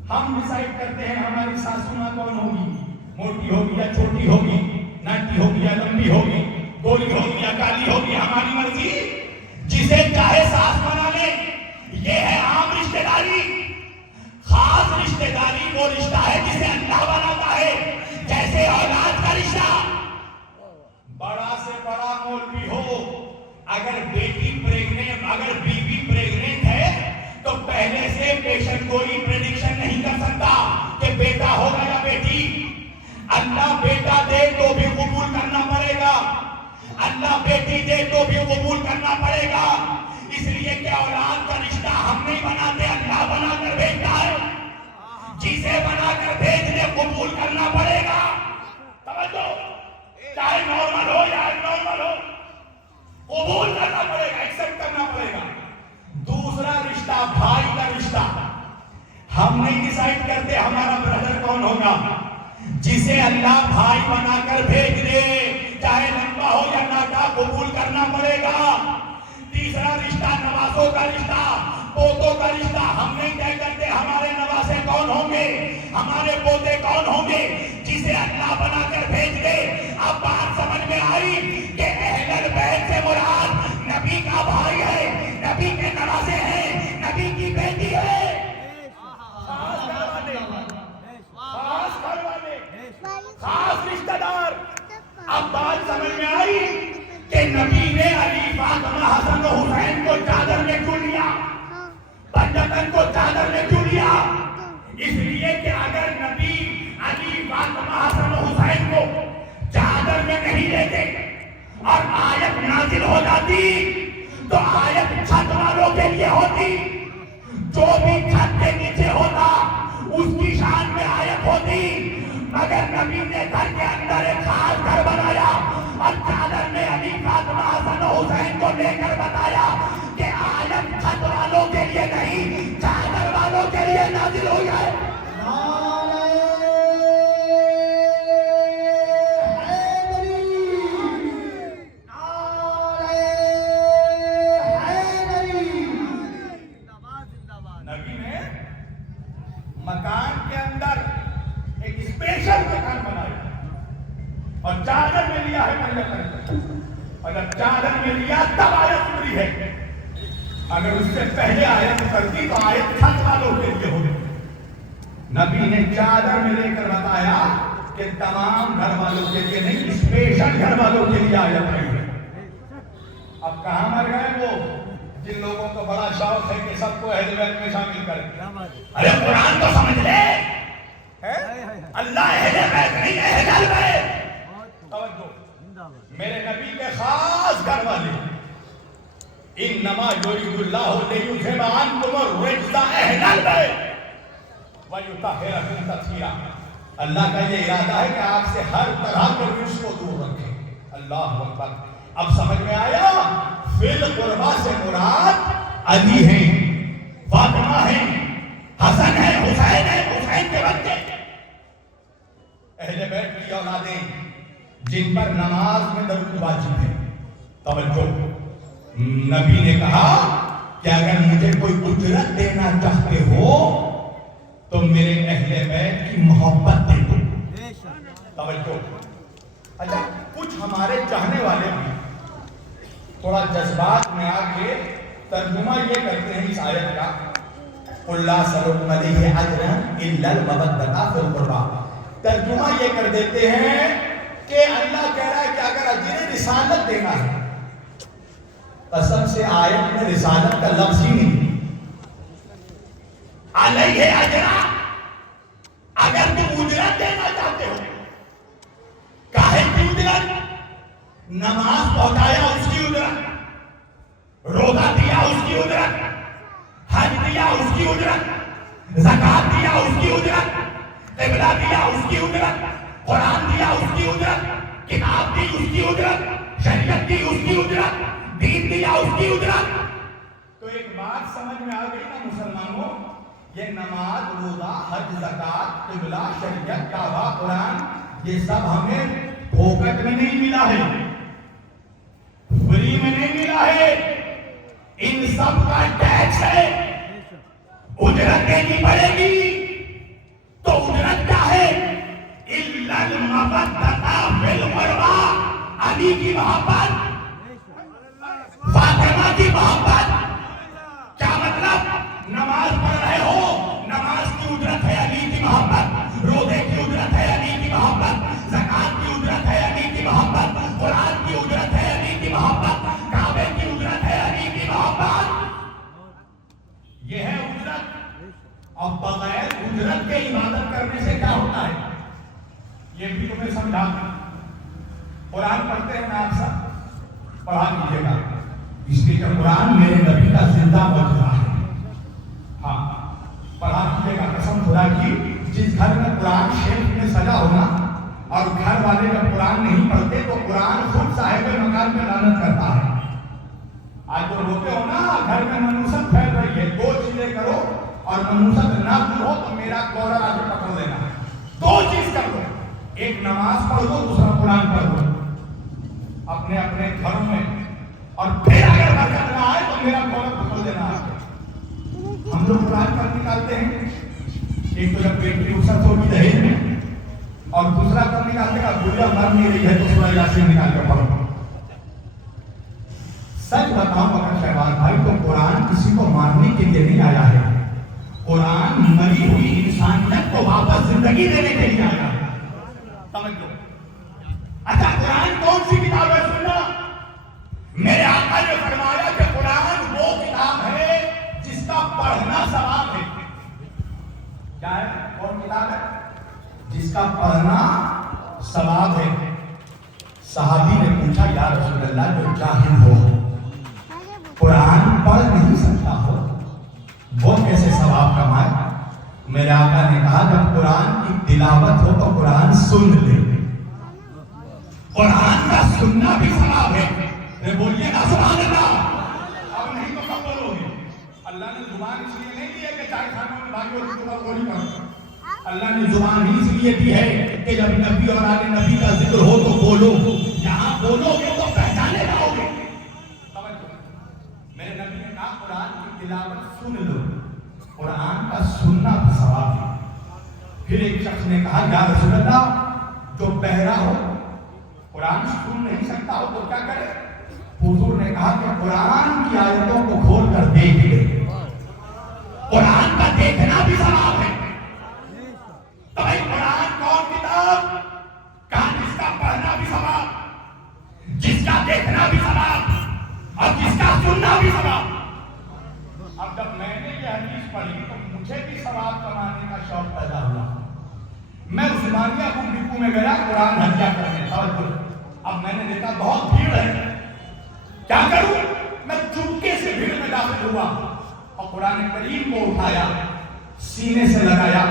ہم ڈیسائیڈ کرتے ہیں ہماری ساسو ماں کون ہوگی، موٹی ہوگی یا چھوٹی ہوگی، ناٹی ہوگی یا لمبی ہوگی، گوری ہوگی یا کالی ہوگی، ہماری مرضی، جسے چاہے ساس بنا لے۔ یہ ہے عام رشتہ داری۔ خاص رشتہ داری وہ رشتہ ہے جسے اللہ بناتا ہے، جیسے اولاد کا رشتہ۔ بڑا سے بڑا مولوی ہو، اگر بیٹی پریگننٹ، اگر بیوی پریگننٹ ہے تو پہلے سے پیشن گوئی پریڈکشن نہیں کر سکتا کہ بیٹا ہوگا یا بیٹی۔ اللہ بیٹا دے تو بھی قبول کرنا پڑے گا، اللہ بیٹی دے تو بھی قبول کرنا پڑے گا، اس لیے کہ اولاد کا رشتہ ہم نہیں بناتے، اللہ بنا کر بھیجتا ہے، جسے بنا کر بھیجنے قبول کرنا پڑے گا۔ توجہ، چاہے نارمل ہو یا نارمل ہو، قبول کرنا پڑے گا، ایکسپٹ کرنا پڑے گا۔ دوسرا رشتہ، بھائی کا رشتہ، ہم نہیں ڈیسائیڈ کرتے ہمارا برادر کون ہوگا، جسے اللہ بھائی بنا کر بھیج دے، چاہے لمبا ہو یا ناٹا، قبول کرنا پڑے گا۔ تیسرا رشتہ، نوازوں کا رشتہ، پوتوں کا رشتہ، ہم نہیں طے کرتے ہمارے نوازے کون ہوں گے، ہمارے پوتے کون ہوں گے، جسے اللہ بنا کر بھیج دے۔ اب بات سمجھ میں آئی کہ اہل بیت سے مراد نبی کا بھائی ہے، نبی کے نوازے سے ہیں, نبی کی بیٹی ہے. خاص گھر والے, خاص رشتہ دار. اب بات سمجھ میں آئی کہ نبی نے علی, فاطمہ, حسن و حسین کو چادر میں کیوں لیا, پنجتن کو چادر میں کیوں لیا؟ اس لیے کہ اگر نبی علی, فاطمہ, حسن و حسین کو چادر میں نہیں لیتے اور آیت نازل ہو جاتی تو آیت چھت والوں کے لیے ہوتی. جو بھی چھت کے نیچے ہوتا اس کی شان میں آیت ہوتی. مگر نبی نے گھر کے اندر ایک خاص گھر بنایا اور چادر میں علی, فاطمہ, حسن و حسین کو لے کر بتایا کہ آیت چھت والوں کے لیے نہیں, چادر والوں کے لیے نازل ہو جائے. نبی نے مکان کے اندر ایک اسپیشل مکان بنایا اور چادر میں لیا ہے پنجتن. اگر چادر میں لیا تب آیت اتری ہے, اگر اس سے پہلے آیت اترتی تو آیت چھت والوں کے لیے ہوگی. نبی نے چادر میں لے کر بتایا کہ تمام گھر والوں کے لیے نہیں, اسپیشل گھر والوں کے لیے آیت آئی ہے. اب کہاں مر گئے وہ جن لوگوں کو بڑا شوق ہے کہ سب کو اہل بیت میں شامل کریں؟ ارے قرآن تو سمجھ لے, اللہ اہل بیت نہیں, اہل بیت. توجہ, میرے نبی کے خاص گھر والے, انما یرید اللہ لیذھب عنکم الرجس اہل البیت ویطہرکم تطہیرا. اللہ کا یہ ارادہ ہے کہ آپ سے ہر طرح کے رجس کو دور رکھے. اللہ اکبر. اب سمجھ میں آیا, فی القربہ سے مراد علی ہیں, فاطمہ ہیں, حسن ہے, حسین ہے, حسین کے بچے, اہل بیت کی اولادیں جن پر نماز میں درود واجب ہے. توجہ, نبی نے کہا کہ اگر مجھے کوئی اجرت دینا چاہتے ہو تو میرے اہل بیت کی محبت دے دو. توجہ. اچھا, کچھ ہمارے چاہنے والے بھی تھوڑا جذبات میں آ کے ترجمہ یہ کرتے ہیں اس آیت کا, قُلْ لَا أَسْأَلُكُمْ عَلَيْهِ أَجْرًا إِلَّا الْمَوَدَّةَ فِي الْقُرْبَىٰ. ترجمہ یہ کر دیتے ہیں کہ اللہ کہہ رہا ہے کہ اگر اجر رسالت دینا ہے, قسم سے آیت میں رسالت کا لفظ ہی نہیں, علیہ اجرا. اگر تم اجرت دینا چاہتے ہو, کاہے کی اجرت؟ نماز پہنچایا اس کی اجرت, روزہ دیا اس کی اجرت, حج دیا اس کی اجرت, زکات دیا اس کی اجرت, قبلہ دیا اس کی اجرت, قرآن دیا اس کی اجرت, کتاب دی اس کی اجرت, شریعت دی اس کی اجرت, دین دیا اس کی اجرت. تو ایک بات سمجھ میں آ گئی نا مسلمانوں, یہ نماز, روزہ, حج, زکات, قبلہ, شریعت, کعبہ, قرآن, یہ سب ہمیں پھوکٹ میں نہیں ملا ہے, فری میں نہیں ملا ہے, ان سب کا ٹیکس ہے, اجرت دینی پڑے گی. تو اجرت کیا ہے؟ اِلَّا الْمَوَدَّةَ فِي الْقُرْبَىٰ. علی کی محبت, فاطمہ کی محبت. کیا مطلب؟ نماز پڑھ رہے ہو, نماز کی اجرت ہے علی کی محبت, روزے کی اجرت ہے علی کی محبت, زکات کی اجرت ہے علی کی محبت, قرآن کی اجرت ہے علی کی محبت, کعبے کی اجرت ہے علی کی محبت. یہ ہے اجرت. اور بغیر اجرت کے عبادت کرنے سے کیا ہوتا ہے یہ بھی تمہیں سمجھا. قرآن پڑھتے ہیں نا آپ سب, پڑھا کیجیے گا, اس لیے کہ قرآن میرے نبی کا زندہ معجزہ ہے. ہاں, پڑھا کیجیے گا قسم خدا کی. جس گھر میں قرآن شیلف میں سجا ہونا اور گھر والے جب قرآن نہیں پڑھتے تو قرآن خود صاحب مکان میں لعنت کرتا ہے. آج جو روتے ہو نا, گھر میں منوست پھیل رہی ہے, 2 چیزیں کرو اور منوست نہ دور ہو تو میرا کالر آ کے پکڑ لینا. 2 چیز کر دو, ایک نماز پڑھ دو, دوسرا قرآن پڑھ دو اپنے اپنے گھروں میں, اور پھر اگر برکت نہ آئے تو میرا کالر پکڑ لینا. ہم لوگ قرآن پر نکالتے ہیں, ایک تو جب پیٹ کی رخصت ہوگی دہیج میں, اور دوسرا کب نکالتے گا گڑیا مر نہیں رہی ہے تو سورہ یاسین نکال کے پڑھو. سچ بتاؤں اگر نواز بھائی تو قرآن کسی کو مارنے کے لیے نہیں آیا ہے، قرآن مری ہوئی انسانیت کو واپس زندگی دینے کے لیے آیا ہے. سمجھ لو. اچھا قرآن کون سی کتاب ہے سننا؟ میرے آقا نے فرمایا کہ قرآن وہ کتاب ہے جس کا پڑھنا ثواب ہے. کیا ہے؟ کون کتاب ہے جس کا پڑھنا ثواب ہے؟ صحابی نے پوچھا یا رسول اللہ جو جاہل ہو قرآن پڑھ نہیں سکتا ہو وہ کیسے ثواب کمائے؟ میرے آقا نے کہا جب قرآن کی تلاوت ہو تو قرآن سن لے. قرآن کا سننا بھی ثواب ہے. بولیے نا سبحان اللہ. اب نہیں تو کب بولو گے؟ اللہ نے زبان اس لیے نہیں دی ہے کہ چائے کھانے میں بھاگی اور صبح گولی کرو. اللہ نے زبان ہی اس لیے دی ہے کہ جب نبی اور آل نبی کا ذکر ہو تو بولو. جہاں بولو گے تو پہچانے جاؤ گے. میرے نبی نے کہا قرآن کی تلاوت سن لو. قرآن کا سننا بھی ثواب ہے. پھر ایک شخص نے کہا یا رسول اللہ جو بہرا ہو قرآن سن نہیں سکتا ہو تو کیا کرے؟ حضور نے کہا کہ قرآن کی آیتوں کو کھول کر دیکھ لے. قرآن کا دیکھنا بھی ثواب ہے. تو بھائی قرآن کون کتاب؟ کہا جس کا پڑھنا بھی ثواب، جس کا دیکھنا بھی ثواب اور جس کا سننا بھی ثواب. اب جب میں نے یہ حدیث پڑھی تو مجھے بھی ثواب کمانے کا شوق پیدا ہوا. میں عثمانیہ بک ڈپو میں گیا قرآن ہدیہ کرنے. اب میں نے دیکھا بہت بھیڑ ہے، کیا کروں؟ میں چپکے سے بھیڑ میں داخل ہوا اور قرآن کریم کو اٹھایا، سینے سے لگایا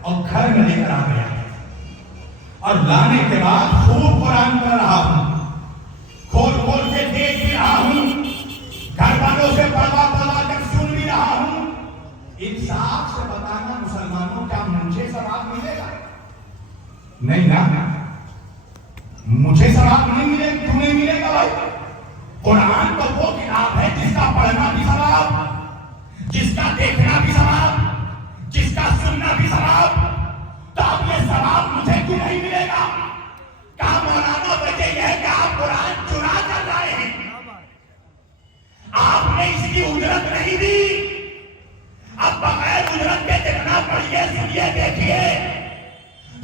اور گھر میں لے کر آ گیا. اور لانے کے بعد خوب قرآن پڑھ رہا ہوں، کھول کھول کے دیکھ بھی رہا ہوں، گھر والوں سے پڑھوا پڑھوا کر سن بھی رہا ہوں. انصاف سے بتانا مسلمانوں کیا مجھے ثواب ملے گا؟ نہیں نا، مجھے ثواب نہیں ملے. کیوں نہیں ملے گا بھائی؟ قرآن تو وہ کتاب ہے جس کا پڑھنا بھی ثواب، جس کا دیکھنا بھی ثواب، جس کا سننا بھی ثواب. تو اب یہ ثواب مجھے کیوں نہیں ملے گا؟ کہا مولانا وجہ یہ ہے کہ آپ قرآن چرا کر لائے ہیں، آپ نے اس کی اجرت نہیں دی. اب بغیر اجرت کے جتنا پڑھیے سنیے دیکھیے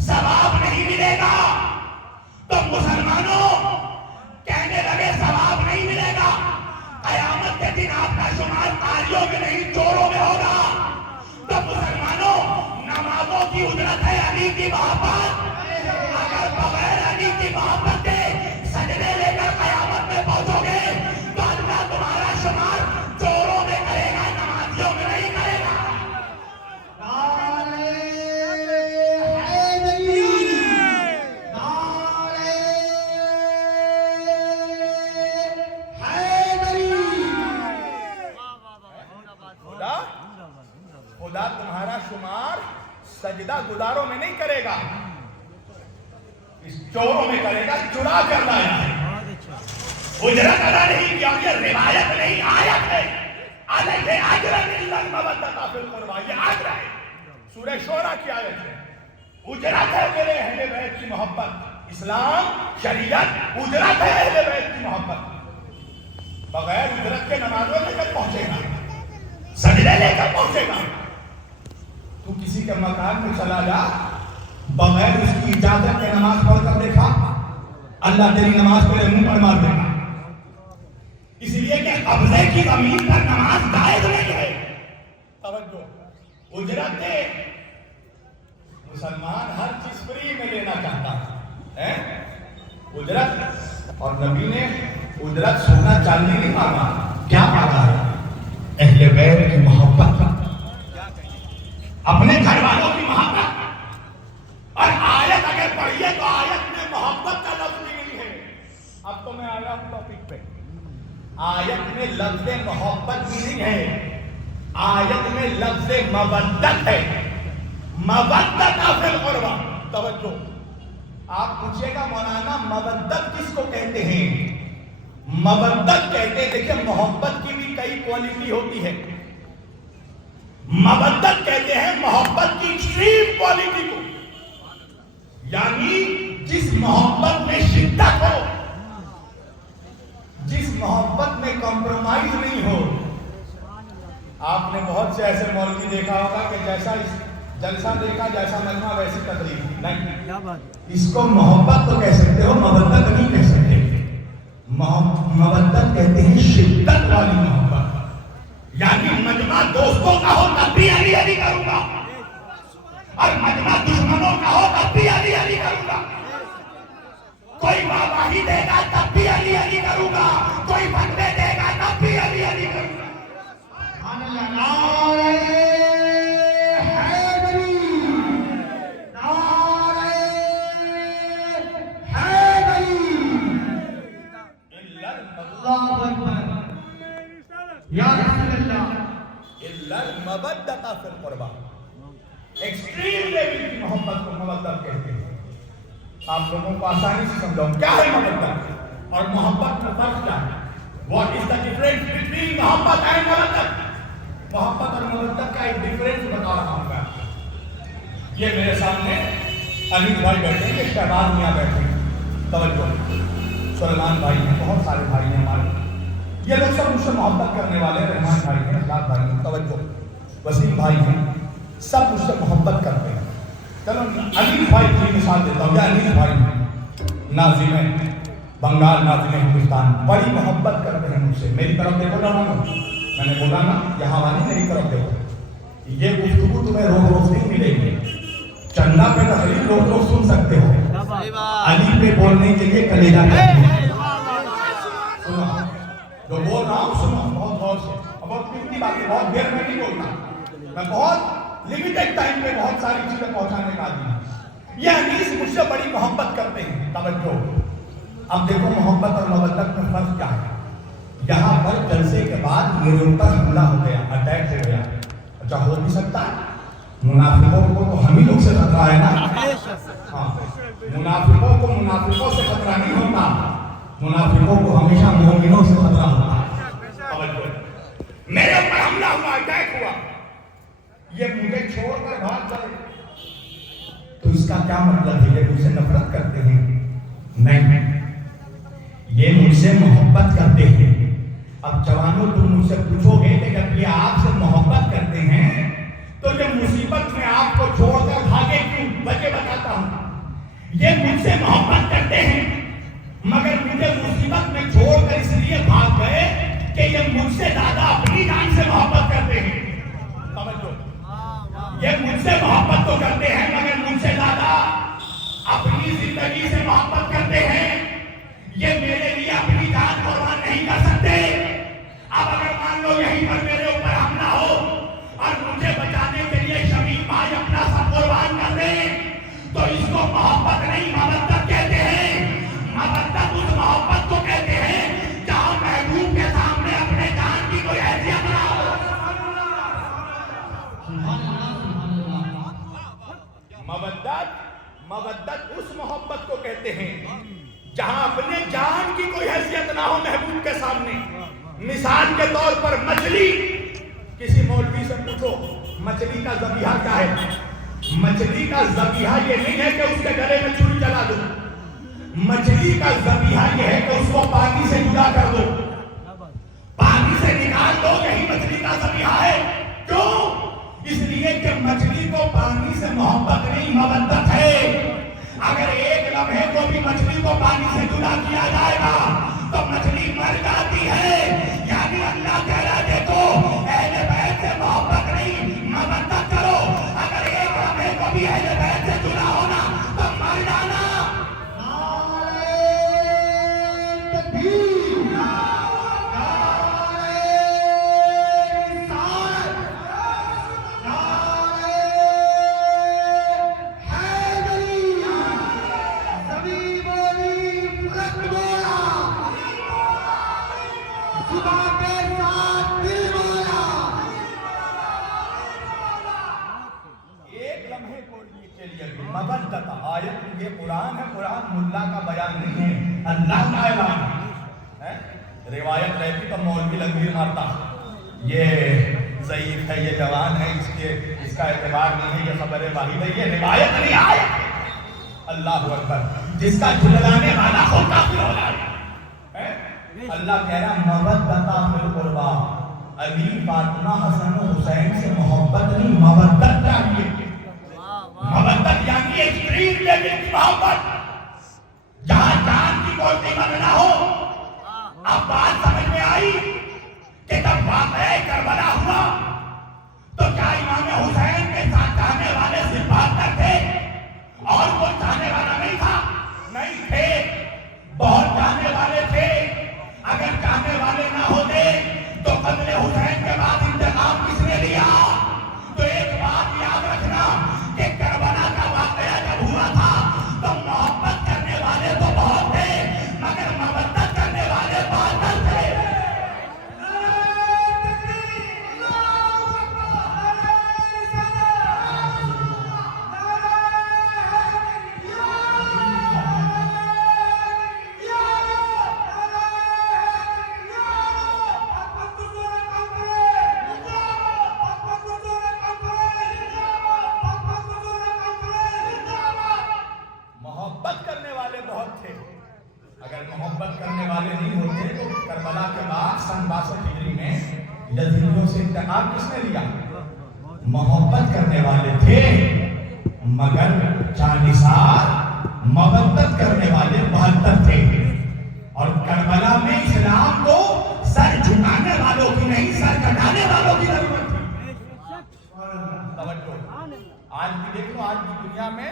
ثواب نہیں ملے گا. تو مسلمانوں کہنے لگے ثواب نہیں ملے گا. قیامت کے دن آپ کا شمار تاریوں میں نہیں چوروں میں ہوگا. تو مسلمانوں نمازوں کی اجرت ہے علی کی محبت. اگر بغیر علی کی محبت کے سجدے لے کر قیامت میں پہنچو گے تو اللہ تمہارا شمار چوروں میں کرے گا، نمازیوں میں نہیں کرے گا. خدا تمہارا شمار سجدہ گزاروں میں نہیں کرے گا، اس چوروں میں کرے گا. چرا کر لایا ہے، اجرت ادا نہیں کیا. یہ روایت نہیں آیت ہے. علیہ اجر الا المودۃ فی القربى، یہ اجر ہے. سورہ شورى کی آیت ہے. اجرت ہے میرے اہل بیت کی محبت. اسلام شریعت اجرت ہے اہل بیت کی محبت. بغیر اجرت کے نمازوں لے کر پہنچے گا، سجدے لے کر پہنچے گا. تو کسی کے مکان میں چلا جا، بغیر اس کی اجازت کے نماز پڑھ کر دیکھا، اللہ تیری نماز کو منہ پر مار دے گا. اس لیے کہ قبضے کی زمین پر نماز جائز نہیں ہے. توجہ، اجرت دے. مسلمان ہر چیز فری میں لینا چاہتا ہے اجرت. اور نبی نے اجرت سونا چاندی نہیں مانگا. کیا مانگا ہے؟ اہل بیت کی محبت، اپنے گھر والوں کی محبت. اور آیت اگر پڑھیے تو آیت میں محبت کا لفظ بھی نہیں ہے. اب تو میں آیا ہوں ٹاپک پہ. آیت میں لفظ محبت بھی نہیں ہے، آیت میں لفظ مودت ہے. مودت فی القربى. توجہ، آپ پوچھے گا مولانا مودت کس کو کہتے ہیں؟ مودت کہتے ہیں، دیکھیں محبت کی بھی کئی کوالٹی ہوتی ہے. مودت کہتے ہیں محبت کی ایکسٹریم کوالٹی کو، یعنی جس محبت میں شدت ہو، جس محبت میں کمپرومائز نہیں ہو، آپ نے بہت سے ایسے مولوی دیکھا ہوگا کہ جیسا جلسہ دیکھا جیسا مجمع ویسی تقریر نہیں. اس کو محبت تو کہہ سکتے ہو, مودت نہیں کہہ سکتے. مودت کہتے ہیں شدت والی محبت, یعنی مجمع دوستوں کا ہو تب بھی علی علی کروں گا, اور مجمع دشمنوں کا ہو تب بھی علی علی کروں گا. کوئی واہی دے گا تب بھی علی علی کروں گا, کوئی فتوے دے گا تب بھی علی علی کروں گا. ایکسٹریم لیول کی محبت کو مودت کہتے ہیں. آپ لوگوں کو آسانی سے سمجھاؤں کیا ہے مودت اور محبت میں فرق کیا ہے. What is the difference between محبت and مودت؟ محبت اور مودت کا ایک ڈفرینس بتا رہا ہوں میں. یہ میرے سامنے علی بھائی بیٹھے ہیں, شہباز میاں بیٹھے ہیں, توجہ, سلیمان بھائی ہیں, بہت سارے بھائی ہیں ہمارے. یہ لوگ سب مجھ سے محبت کرنے والے, رحمان بھائی ہیں, اخلاق بھائی ہیں, توجہ, وسیم بھائی ہیں, سب مجھ سے محبت کرتے ہیں. چلو علی بھائی کی مثال دیتا ہوں. یہ علی بھائی ہیں, ناظم ہیں, بنگال ناظم ہندوستان, بڑی محبت کرتے ہیں مجھ سے. میری طرف دیکھو نا, میں نے بولا نا یہاں والی میری طرف دیکھو. یہ گفتگو تمہیں روز روز نہیں ملے گی. چندہ پہ تقریر روز روز سن سکتے ہو, علی پہ بولنے کے لیے کلیجہ کرتے ہیں. سنو جو بول رہا ہوں, سنو بہت غور سے. بہت قیمتی باتیں, بہت دیر میں نہیں بولتا, میں بہت لمیٹڈ ٹائم پہ بہت ساری چیزیں پہنچانے کا آدمی ہوں. یہ انیس مجھ سے بڑی محبت کرتے ہیں. توجہ, اب دیکھو محبت اور مودت میں فرق کیا ہے. یہاں پر جلسے کے بعد میرے اوپر حملہ ہو گیا, اٹیک ہو گیا. اچھا ہو بھی سکتا ہے, منافقوں کو تو ہم ہی لوگ سے خطرہ ہے نا. ہاں, منافقوں کو منافقوں سے خطرہ نہیں ہوتا, منافقوں کو ہمیشہ مومنوں سے خطرہ ہوتا ہے. میرے اوپر حملہ ہوا, اٹیک ہوا, یہ مجھے چھوڑ کر بھاگ جائے تو اس کا کیا مطلب ہے؟ یہ مجھ سے نفرت کرتے ہیں؟ نہیں, یہ مجھ سے محبت کرتے ہیں. اب جوانوں تم مجھ سے پوچھو گے کہ جب یہ آپ سے محبت کرتے ہیں تو یہ مصیبت میں آپ کو چھوڑ کر بھاگے کیوں؟ وجہ بتاتا ہوں. یہ مجھ سے محبت کرتے ہیں مگر مجھے مصیبت میں چھوڑ کر اس لیے بھاگ گئے کہ یہ مجھ سے زیادہ اپنی جان سے محبت کرتے ہیں. توجہ, یہ مجھ سے محبت تو کرتے ہیں مگر مجھ سے زیادہ اپنی زندگی سے محبت کرتے ہیں. یہ میرے لیے اپنی جان قربان نہیں کر سکتے. اب اگر مان لو یہیں پر میرے اوپر حملہ ہو اور مجھے بچانے کے لیے شمیم بھائی اپنا سب قربان کر دیں تو اس کو محبت نہیں مودت کہتے ہیں. مودت اس محبت کو کہتے ہیں جہاں محبوب کے سامنے اپنے جان کی کوئی حیثیت نہ ہو. مودت اس محبت کو کہتے ہیں جہاں اپنے جان کی کوئی حیثیت نہ ہو محبوب کے سامنے. مثال کے طور پر مچھلی, کسی مولوی سے پوچھو مچھلی کا ذبیحہ کیا ہے. مچھلی کا ذبیحہ یہ نہیں ہے کہ اس کے گلے میں چھری چلا دو, مچھلی کا ذبیحہ یہ ہے کہ اس کو پانی سے جدا کر دو, پانی سے نکال دو, یہی مچھلی کا ذبیحہ ہے. کیوں؟ اس لیے کہ مچھلی کو پانی سے محبت نہیں مودت ہے. اگر ایک لمحے کو بھی مچھلی کو پانی سے جدا کیا جائے گا تو مچھلی مر جاتی ہے. یعنی اللہ کہہ رہا ہے دیکھو اہل بیت سے محبت نہیں مودت کرو. اگر ایک لمحے کو بھی اہل بیت سے جدا ہونا تو مر جانا. یہ قرآن ہے, قرآن ملا کا بیان نہیں ہے, اللہ کا اعلان ہے. روایت رہتی تو مولوی لنگیر مارتا, یہ ضعیف ہے, یہ جوان ہے, اس کا اعتبار نہیں ہے, یہ خبر واحد ہے, یہ روایت نہیں آئے. اللہ اکبر, جس کا جھللانے والا خود کافر ہو جائے. اللہ کہہ رہا مودت فی القربی, علی فاطمہ حسن و حسین سے محبت نہیں مودت چاہیے. مودت یعنی ایکسٹریم لیول کی محبت جہاں جان کی کوئی قیمت نہ ہو. اب بات سمجھ میں آئی کہ جب واقعہ کربلا ہوا تو کیا امام حسین کے ساتھ چاہنے والے صرف بہتر تھے اور کوئی چاہنے والا نہیں تھا؟ نہیں تھے، بہت چاہنے والے تھے. اگر چاہنے والے نہ ہوتے تو قتل حسین کے بعد انتقام کس نے لیا؟ تو ایک بات یاد رکھنا کہ کربلا کا واقعہ جب ہوا تھا تو محبت کرنے والے تو بہت تھے مگر مودت کرنے والے بہتر تھے. محبت کرنے والے بہت تھے. اگر محبت کرنے والے نہیں ہوتے تو کربلا کے بعد سن 62 ہجری میں یزیدیوں سے انتقام کس نے لیا؟ محبت کرنے والے تھے مگر جانثار مودت کرنے والے 72 تھے. اور کربلا میں اسلام کو سر جھکانے والوں کی نہیں سر کٹانے والوں کی ضرورت تھی. توجہ، آج بھی دیکھ لو، آج کی دنیا میں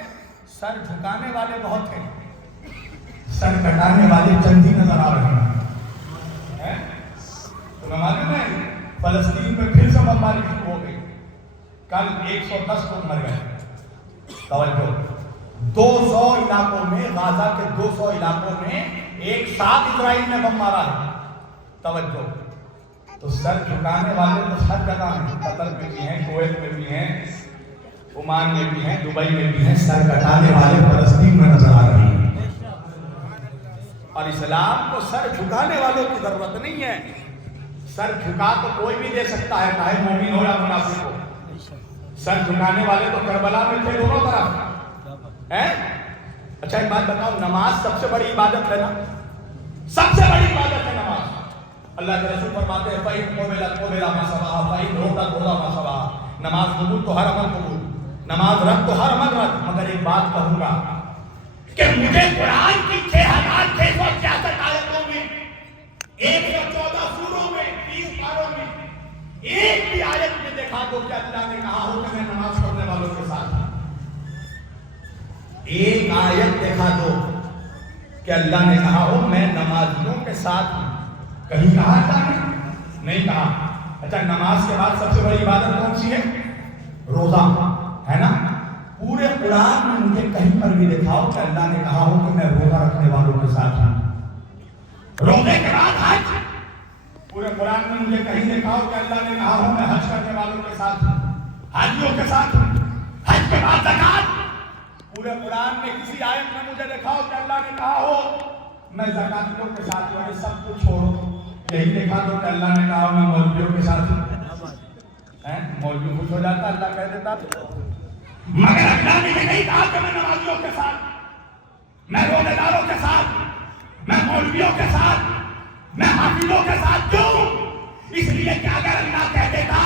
سر جھکانے والے بہت ہیں، سر کٹانے والے چند ہی نظر آ رہے ہیں. تو معلوم ہے فلسطین میں پھر سے بمباری شروع ہو گئی. کل 110 لوگ مر گئے. توجہ، 200 علاقوں میں، غازہ کے 200 علاقوں میں ایک ساتھ اسرائیل نے بم مارا ہے. توجہ، تو سر جھکانے والے تو ہر جگہ ہیں، قطر میں بھی ہیں، کویت میں بھی ہیں، عمان میں بھی ہیں، دبئی میں بھی ہیں. سر کٹانے والے فلسطین میں نظر آ رہے ہیں. اور اسلام کو سر جھکانے والوں کی ضرورت نہیں ہے. سر جھکا تو کوئی بھی دے سکتا ہے، چاہے مومن ہو یا منافق ہو. سر جھکانے والے تو کربلا میں تھے دونوں طرف ہیں. اچھا ایک بات بتاؤ، نماز سب سے بڑی عبادت ہے نا؟ سب سے بڑی عبادت ہے نماز. اللہ کے رسول فرماتے ہیں فَإِن قُبِلَتْ قُبِلَ مَا سَوَاهَا وَإِن رُدَّتْ رُدَّ مَا سَوَاهَا. نماز قبول تو ہر عمل قبول، نماز رد تو ہر عمل رد. مگر ایک بات کہوں گا کہ مجھے قرآن کی 6666 آیتوں میں، 114 سوروں میں، 30 پاروں میں ایک بھی آیت میں دیکھا دو کہ اللہ نے کہا ہو کہ میں نماز پڑھنے والوں کے ساتھ ہوں. ایک آیت دیکھا دو کہ اللہ نے کہا ہو میں نمازیوں کے ساتھ ہوں. کہیں کہا اللہ نے؟ نہیں کہا. اچھا نماز کے بعد سب سے بڑی عبادت کون سی ہے؟ روزہ ہے نا. پورے قرآن میں مجھے کہیں پر بھی دکھاؤ کہ اللہ نے کہا ہو کہ میں روزہ رکھنے والوں کے ساتھ ہوں. روزے کے بعد حج، پورے قرآن میں مجھے کہیں دکھاؤ کہ اللہ نے کہا ہو میں حج کرنے والوں کے ساتھ ہوں، حاجیوں کے ساتھ ہوں. حج کے بعد زکات، پورے قرآن میں کسی آیت میں مجھے دکھاؤ کہ اللہ نے کہا ہو میں زکاتیوں کے ساتھ ہوں. سب کچھ چھوڑو، یہی دیکھا تو کہ اللہ نے کہا میں مولویوں کے ساتھ ہوں. مولوی خوش ہو جاتا، اللہ کہہ دیتا. مگر اللہ نے یہ نہیں کہا کہ میں نمازیوں کے ساتھ، میں روزے داروں کے ساتھ، میں مولویوں کے ساتھ، میں حافظوں کے ساتھ. کیوں؟ اس لیے کہ اگر اللہ کہہ دیتا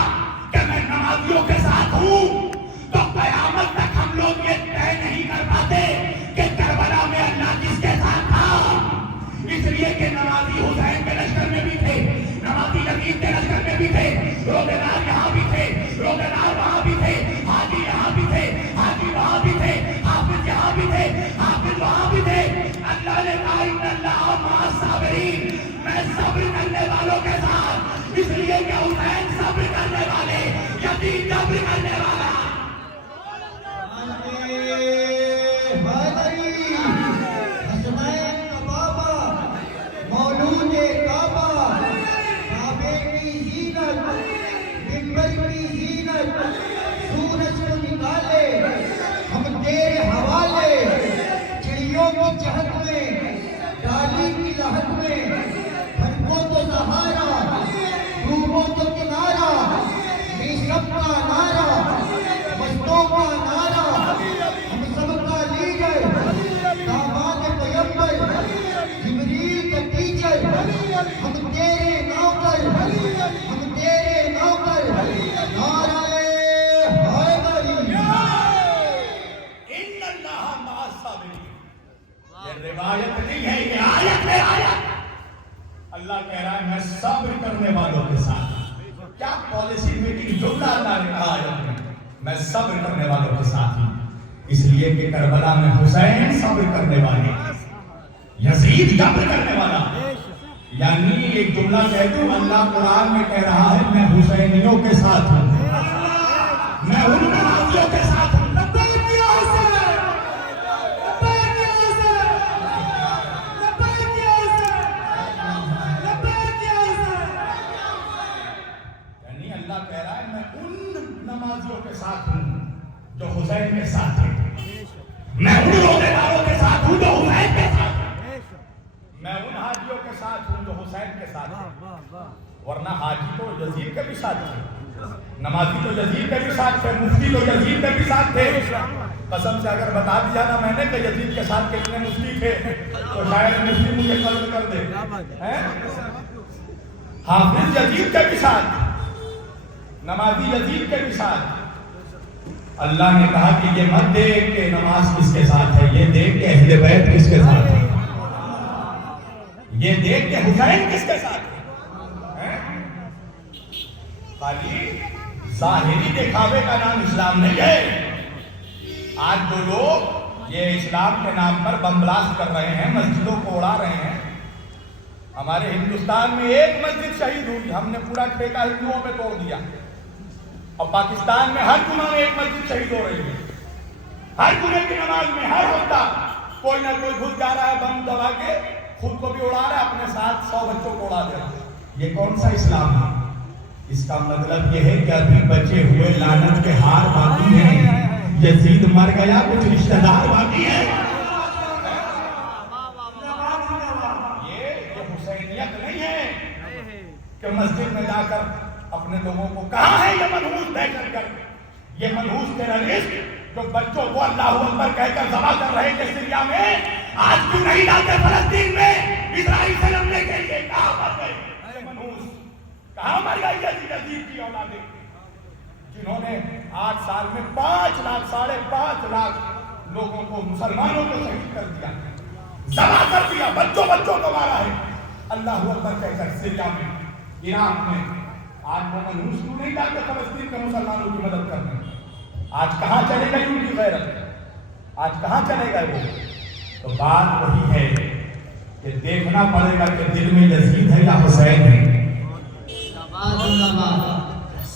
کہ میں نمازیوں کے ساتھ ہوں تو قیامت تک ہم لوگ یہ طے نہیں کر پاتے کہ کربلا میں اللہ کس کے ساتھ تھا. اس لیے کہ نمازی حسین کے لشکر میں بھی تھے، نمازی یزید کے لشکر میں بھی تھے، روزے دار یہاں بھی تھے، روزے دار وہاں بھی تھے، حاجی یہاں بھی تھے، حاجی وہاں بھی تھے، حافظ یہاں بھی تھے، حافظ وہاں بھی تھے. اللہ نے کہا ان اللہ مع الصابرین، میں صبر کرنے والوں کے ساتھ. اس لیے کہ حسین صبر کرنے والے، یزید صبر کرنے والا. سورج کو نکالے ہم تیرے حوالے، چڑیوں کی چہک میں، ڈالی کی لہک میں، بھٹکو تو سہارا، ڈوبو تو کنارا، مشرب کا نعرہ، مستوں کا نعرہ، ہم سب کا لیڈر، داماد پیغمبر، جبریل کا ٹیچر، ہم تیرے نوکر، ہم تیرے میں صبر کرنے والوں کے ساتھ ہوں، اس لیے کہ کربلا میں حسین صبر کرنے والے، یزید جبر کرنے والا. یعنی ایک جملہ کہہ دوں، اللہ قرآن میں کہہ رہا ہے میں حسینیوں کے ساتھ ہوں، میں ان نمازیوں کے ساتھ ہوں. یعنی اللہ کہہ رہا ہے میں ان نمازیوں کے ساتھ ہوں جو حسین کے ساتھ ہیں، میں ان روزے داروں کے ساتھ ہوں جو حسین کے ساتھ ہیں، میں ان حاجیوں کے ساتھ ہوں جو حسین کے ساتھ ہیں. ورنہ حاجی تو یزید کے بھی ساتھ تھے، نمازی تو یزید کے بھی ساتھ تھے، مفتی تو یزید کے بھی ساتھ تھے. قسم سے اگر بتا دیا نا میں نے کہ یزید کے ساتھ کتنے مفتی تھے تو شاید مفتی مجھے قتل کر دے. حافظ یزید کے بھی ساتھ، نمازی یزید کے بھی ساتھ. اللہ نے کہا کہ یہ مت دیکھ کہ نماز کس کے ساتھ ہے، یہ دیکھ کہ اہل بیت کس کے ساتھ ہے، یہ دیکھ کہ حسین کس کے ساتھ ہے. خالی ظاہری دکھاوے کا نام اسلام نہیں ہے. آج جو لوگ یہ اسلام کے نام پر بم بلاسٹ کر رہے ہیں، مسجدوں کو اڑا رہے ہیں. ہمارے ہندوستان میں ایک مسجد شہید ہوئی، ہم نے پورا ٹھیکہ ہندوؤں پہ توڑ دیا. اور پاکستان میں ہر جمعہ میں ایک مسجد شہید ہو رہی ہے. ہر جمعے کی نماز میں ہر ہفتہ کوئی نہ کوئی گھس جا رہا ہے بم دبا کے، خود کو بھی اڑا رہا ہے، اپنے ساتھ 100 بچوں کو اڑا دے رہا ہے. یہ کون سا اسلام ہے؟ اس کا مطلب یہ ہے کہ ابھی بچے ہوئے لعنت کے ہار باقی ہیں. یزید مر گیا، کچھ رشتہ دار باقی ہیں. یہ حسینیت نہیں ہے کہ مسجد میں جا کر اپنے لوگوں کو کہاں ہے یہ منحوس دہشت گرد، یہ منحوس ٹیررسٹ جو بچوں کو اللہ اکبر کہہ کر ذبح کر رہے تھے سیریا میں، آج کیوں نہیں لاتے فلسطین میں اسرائیل سے لڑنے کے لیے؟ کہاں مر گئے یہ منحوس؟ کہاں مر گئی یزید کی اولادیں جنہوں نے 8 سال میں 5 لاکھ 5.5 لاکھ لوگوں کو، مسلمانوں کو شہید کر دیا، ذبح کر دیا، بچوں کو مارا ہے اللہ اکبر کہہ کر سیریا میں، عراق میں. آج وہ منحوس کیوں نہیں جاتے فلسطین کے مسلمانوں کی مدد کرنے؟ آج کہاں چلے گئی ان کی غیرت؟ آج کہاں چلے گئے وہ؟ تو بات وہی ہے کہ دیکھنا پڑے گا کہ دل میں یزید ہے یا حسین ہے.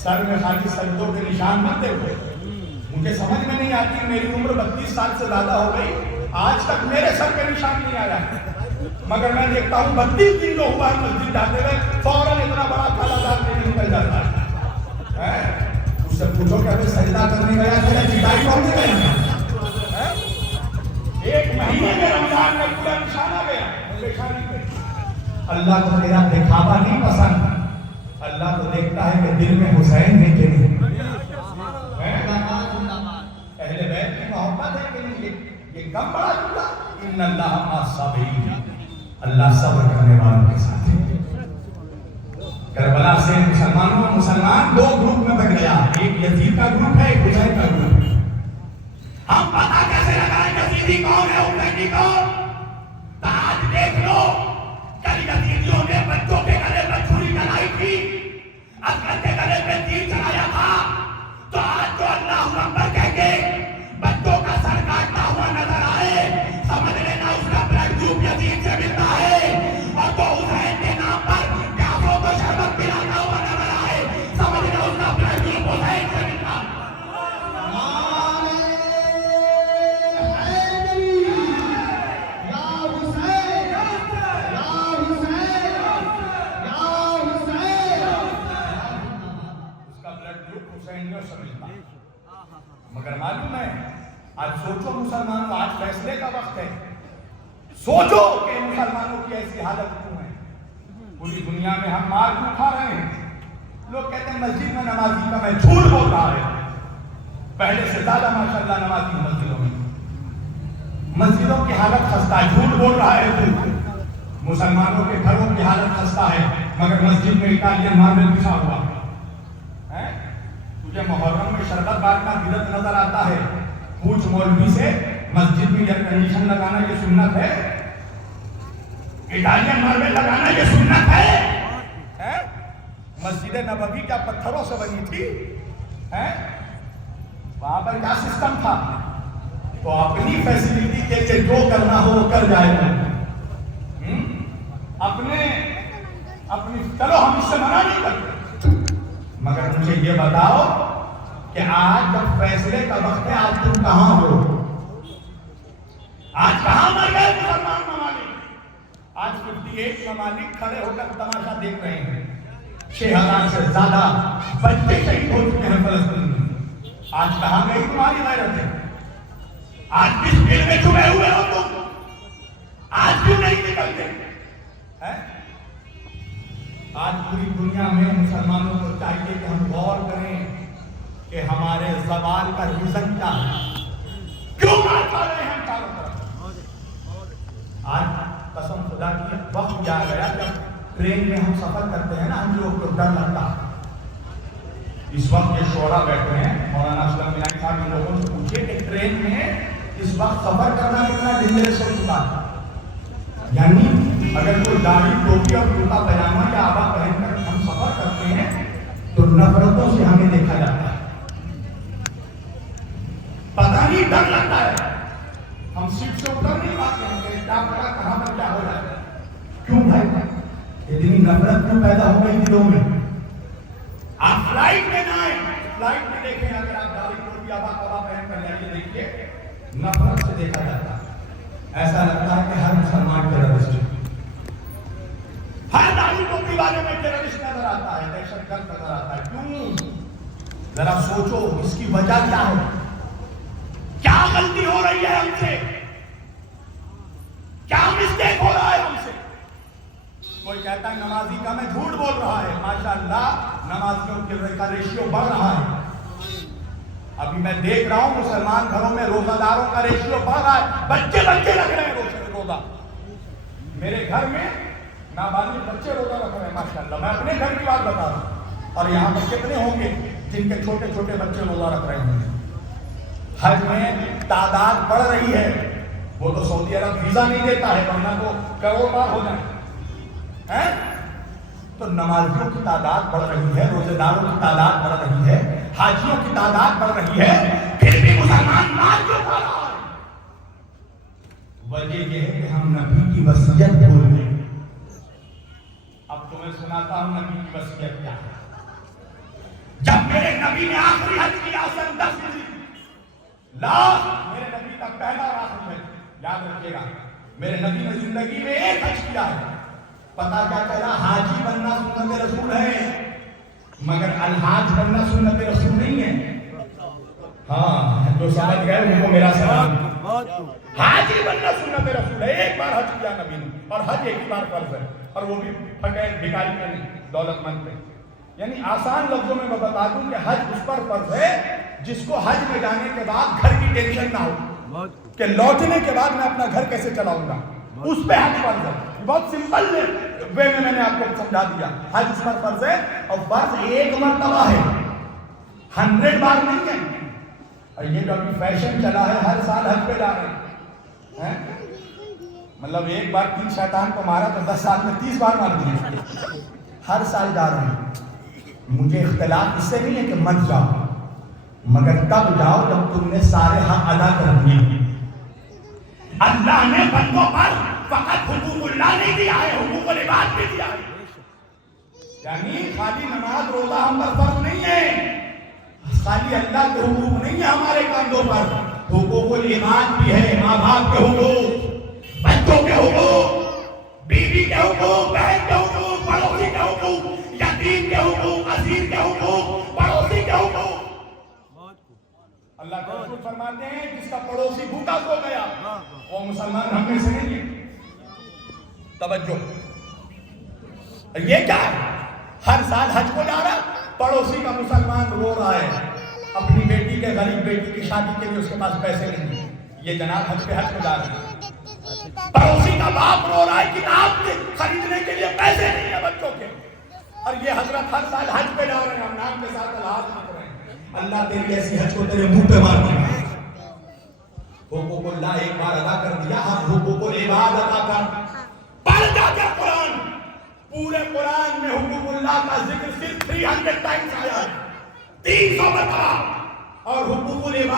سر میں خالی سجدوں کے نشان مت دیکھو. مجھے سمجھ میں نہیں آتی، میری عمر 32 سال سے زیادہ ہو گئی، آج تک میرے سر پہ نشان نہیں آیا، مگر میں دیکھتا ہوں 32 دن جو ہوا ہے مسجد جاتے ہوئے فوراً اتنا بڑا کالا داغ نکل جاتا ہے. اس سے پوچھو کہ ابھی سجدہ کرنے گیا تھا جدائی پہنچ گیا، 1 مہینے میں رمضان میں پورا نشان آ گیا. اللہ کو تیرا دکھاوا نہیں پسند، اللہ تو دیکھتا ہے کہ دل میں حسین ہے کہ نہیں، اہل بیت کی محبت ہے کہ نہیں. یہ کم بڑا جملہ، ان اللہ مع الصابرین، اللہ صبر کرنے والوں کے ساتھ ہے. کربلا سے مسلمان 2 گروپ میں بٹ گیا، ایک یزید کا گروپ ہے، ایک حسین کا گروپ ہے. ہم پتہ کیسے لگائیں یزیدی کون ہے حسینی کون؟ آج دیکھ لو، کل یزیدیوں نے بچوں کے گلے پر چھری چلائی تھی، اکبر کے گلے پہ تیر چلایا تھا، تو آج جو اللہ اکبر کہہ کے بچوں کا سر کاٹتا ہوا نظر آئے، سمجھ لینا اس کا بلڈ گروپ یزید سے ملتا ہے. اور تو حسین کے نام پر کافروں کو شربت پلاتا ہوا نظر آئے، سمجھ لینا اس کا بلڈ گروپ حسین سے ملتا ہے. مگر معلوم ہے، آج سوچو مسلمانوں، آج فیصلے کا وقت ہے. سوچو کہ مسلمانوں کی ایسی حالت کیوں ہے. پوری دنیا میں ہم مار کیوں کھا رہے ہیں؟ لوگ کہتے ہیں مسجد میں نمازی کا، میں جھوٹ بول رہا ہے. پہلے سے زیادہ ماشاءاللہ نمازی مسجدوں میں، مسجدوں کی حالت خستہ ہے. جھوٹ بول رہا ہے تو مسلمانوں کے گھروں کی حالت خستہ ہے، مگر مسجد میں اٹالین ماربل بچھا ہوا ہے. تجھے محرم میں شربت بانٹنا بدعت نظر آتا ہے، پوچھ مولوی سے مسجد میں ایئر کنڈیشن لگانا یہ سنت ہے؟ اٹالین ماربل لگانا یہ سنت ہے؟ مسجد نبوی کیا پتھروں سے بنی تھی؟ وہاں پر کیا سسٹم تھا؟ تو اپنی فیسلٹی کے لیے جو کرنا ہو وہ کر جائے گا. اپنی چلو ہم اس سے منع نہیں کرتے، مگر مجھے یہ بتاؤ کہ آج جب فیصلے کا وقت ہے آج تم کہاں ہو؟ آج کہاں مر گئے مسلمان ممالک؟ آج 58 ممالک کھڑے ہو کر تماشا دیکھ رہے ہیں. 6000 سے زیادہ بچے شہید ہو چکے ہیں فلسطین میں. آج کہاں گئی تمہاری غیرت ہے؟ آج کس دل میں چھپے ہوئے ہو تم؟ آج کیوں نہیں نکلتے؟ آج پوری دنیا میں مسلمانوں کو چاہیے کہ ہم غور کریں کہ ہمارے زوال کا ریزن کیا ہے، کیوں مار کھا رہے ہیں ہم چاروں طرف. آج قسم خدا کی وقت آ گیا جب ٹرین میں ہم سفر کرتے ہیں نا، ہم لوگ کو ڈر لگتا ہے. اس وقت یہ شعرا بیٹھے ہیں، مولانا اسلم بنائی صاحب، ان لوگوں سے پوچھیے کہ ٹرین میں اس وقت سفر کرنا کتنا ڈینجرس ہو چکا ہے. یعنی اگر کوئی داڑھی ٹوپی اور کرتا پائجامہ یا آبا پہن کر ہم سفر کرتے ہیں تو نفرتوں سے ہمیں دیکھا جاتا ہے. پتہ نہیں ڈر لگتا ہے، ہم سیٹ سے اتر نہیں پاتے ہیں کہ کیا پتا کہاں پر کیا ہو جائے گا. کیوں بھائی اتنی نفرت کیوں پیدا ہو گئی دلوں میں؟ آپ فلائٹ میں نہ آئیں، فلائٹ میں دیکھیں اگر آپ داڑھی ٹوپی آبا کبا پہن کر جائیے دیکھیے نفرت سے دیکھا جاتا ہے. ایسا لگتا ہے کہ ہر مسلمان ٹیررسٹ ہے، ہر داڑھی ٹوپی والے میں ٹیررسٹ نظر آتا ہے، دہشت گرد نظر آتا ہے. کیوں؟ ذرا سوچو اس کی وجہ کیا ہے؟ کیا غلطی ہو رہی ہے ہم سے؟ کیا مسٹیک ہو رہا ہے ہم سے؟ کوئی کہتا ہے نمازی کا میں جھوٹ بول رہا ہے. ماشاءاللہ نمازیوں کا ریشیو بڑھ رہا ہے. ابھی میں دیکھ رہا ہوں مسلمان گھروں میں روزہ داروں کا ریشیو بڑھ رہا ہے. بچے رکھ رہے ہیں روزہ. میرے گھر میں نابالغ بچے روزہ رکھ رہے ہیں ماشاءاللہ. میں اپنے گھر کی بات بتا رہا ہوں. اور یہاں پر کتنے ہوں گے جن کے چھوٹے چھوٹے بچے روزہ رکھ رہے ہیں. حج میں تعداد بڑھ رہی ہے. وہ تو سعودی عرب ویزا نہیں دیتا ہے ورنہ تو کروڑ بار ہو جائے. تو نمازیوں کی تعداد بڑھ رہی ہے، روزے داروں کی تعداد بڑھ رہی ہے، حاجیوں کی تعداد بڑھ رہی ہے، پھر بھی مسلمان مار کیوں کھا رہا ہے؟ وجہ یہ ہے کہ ہم نبی کی وصیت بھول گئے. اب تمہیں سناتا ہوں نبی کی وصیت کیا ہے. جب میرے نبی نے آخری حج کیا سن 10 لاکھ، میرے نبی کا پہلا اور آخری حج، یاد رکھیے گا میرے نبی نے زندگی میں ایک حج کیا ہے. پتا کیا چلا؟ حاجی بننا سنت رسول ہے مگر الحاج بننا سنت رسول نہیں ہے. ہاں جو سمجھ گئے ان کو میرا سلام. حاجی بننا سنت رسول ہے. ایک بار حج کیا نبی نے اور حج ایک ہی بار فرض ہے، اور وہ بھی فقیر بھکاری پہ نہیں، دولت مند پہ. یعنی آسان لفظوں میں میں بتا دوں کہ حج اس پر فرض ہے جس کو حج میں جانے کے بعد گھر کی ٹینشن نہ ہو کہ لوٹنے کے بعد میں اپنا گھر کیسے چلاؤں گا. اس پہ حج فرض ہے. بہت سمپل وے میں نے آپ کو سمجھا دیا. حج اس پر فرض ہے اور فرض ایک مرتبہ ہے، 100 بار نہیں ہے. اور یہ جو ابھی فیشن چلا ہے ہر سال حج پہ جا رہے ہیں. مطلب ایک بار 3 شیطان کو مارا تو 10 سال میں 30 بار مار دیا. ہر سال جا رہے ہیں. مجھے اختلاف اس سے نہیں ہے کہ مت جاؤ، مگر تب جاؤ جب تم نے سارے حق ادا کر دیے. اللہ نے بندوں پر فقط حقوق اللہ نہیں دیا ہے، حقوق العباد بھی دیا ہے. یعنی خالی نماز روزہ ہم پر فرض نہیں ہے، خالی اللہ کے حقوق نہیں ہے ہمارے کندھوں پر، حقوق العباد بھی ہے. ماں باپ کے حقوق، بچوں کے حقوق، بیوی کے حقوق، بہن کے حقوق، پڑوسی کے حقوق، یتیم کے حقوق، اسیر کے حقوق، پڑوسی کے حقوق. اللہ کے رسول فرماتے ہیں جس کا پڑوسی بھوکا سو گیا وہ مسلمان ہم میں سے نہیں ہے. توجہ، یہ کیا ہے؟ ہر سال حج کو جا رہا، پڑوسی کا مسلمان رو رہا ہے اپنی بیٹی کے، غریب بیٹی کی شادی کے لیے اس کے پاس پیسے نہیں ہیں. یہ جناب حج کو جا رہے ہیں. پڑوسی کا باپ رو رہا ہے کتاب خریدنے کے لیے پیسے نہیں ہیں بچوں کے، اور یہ حضرت ہر سال حج پہ جا رہے ہیں. ہم نام کے ساتھ الحاظ کر رہے ہیں. اللہ تیری ایسی حج کو تیرے منہ پہ مار دیا. حقوق اللہ ایک بار ادا کر دیا، ہم حقوق العباد ادا کر. پڑھ جا کر قرآن، پورے قرآن میں حقوق اللہ کا ذکر صرف 300 ٹائمز آیا ہے، 300 مرتبہ. اور حقوق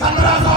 1700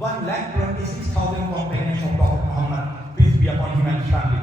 1,26,000 companions of Prophet Muhammad, peace be upon him and his family.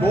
2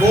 2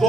2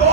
2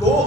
2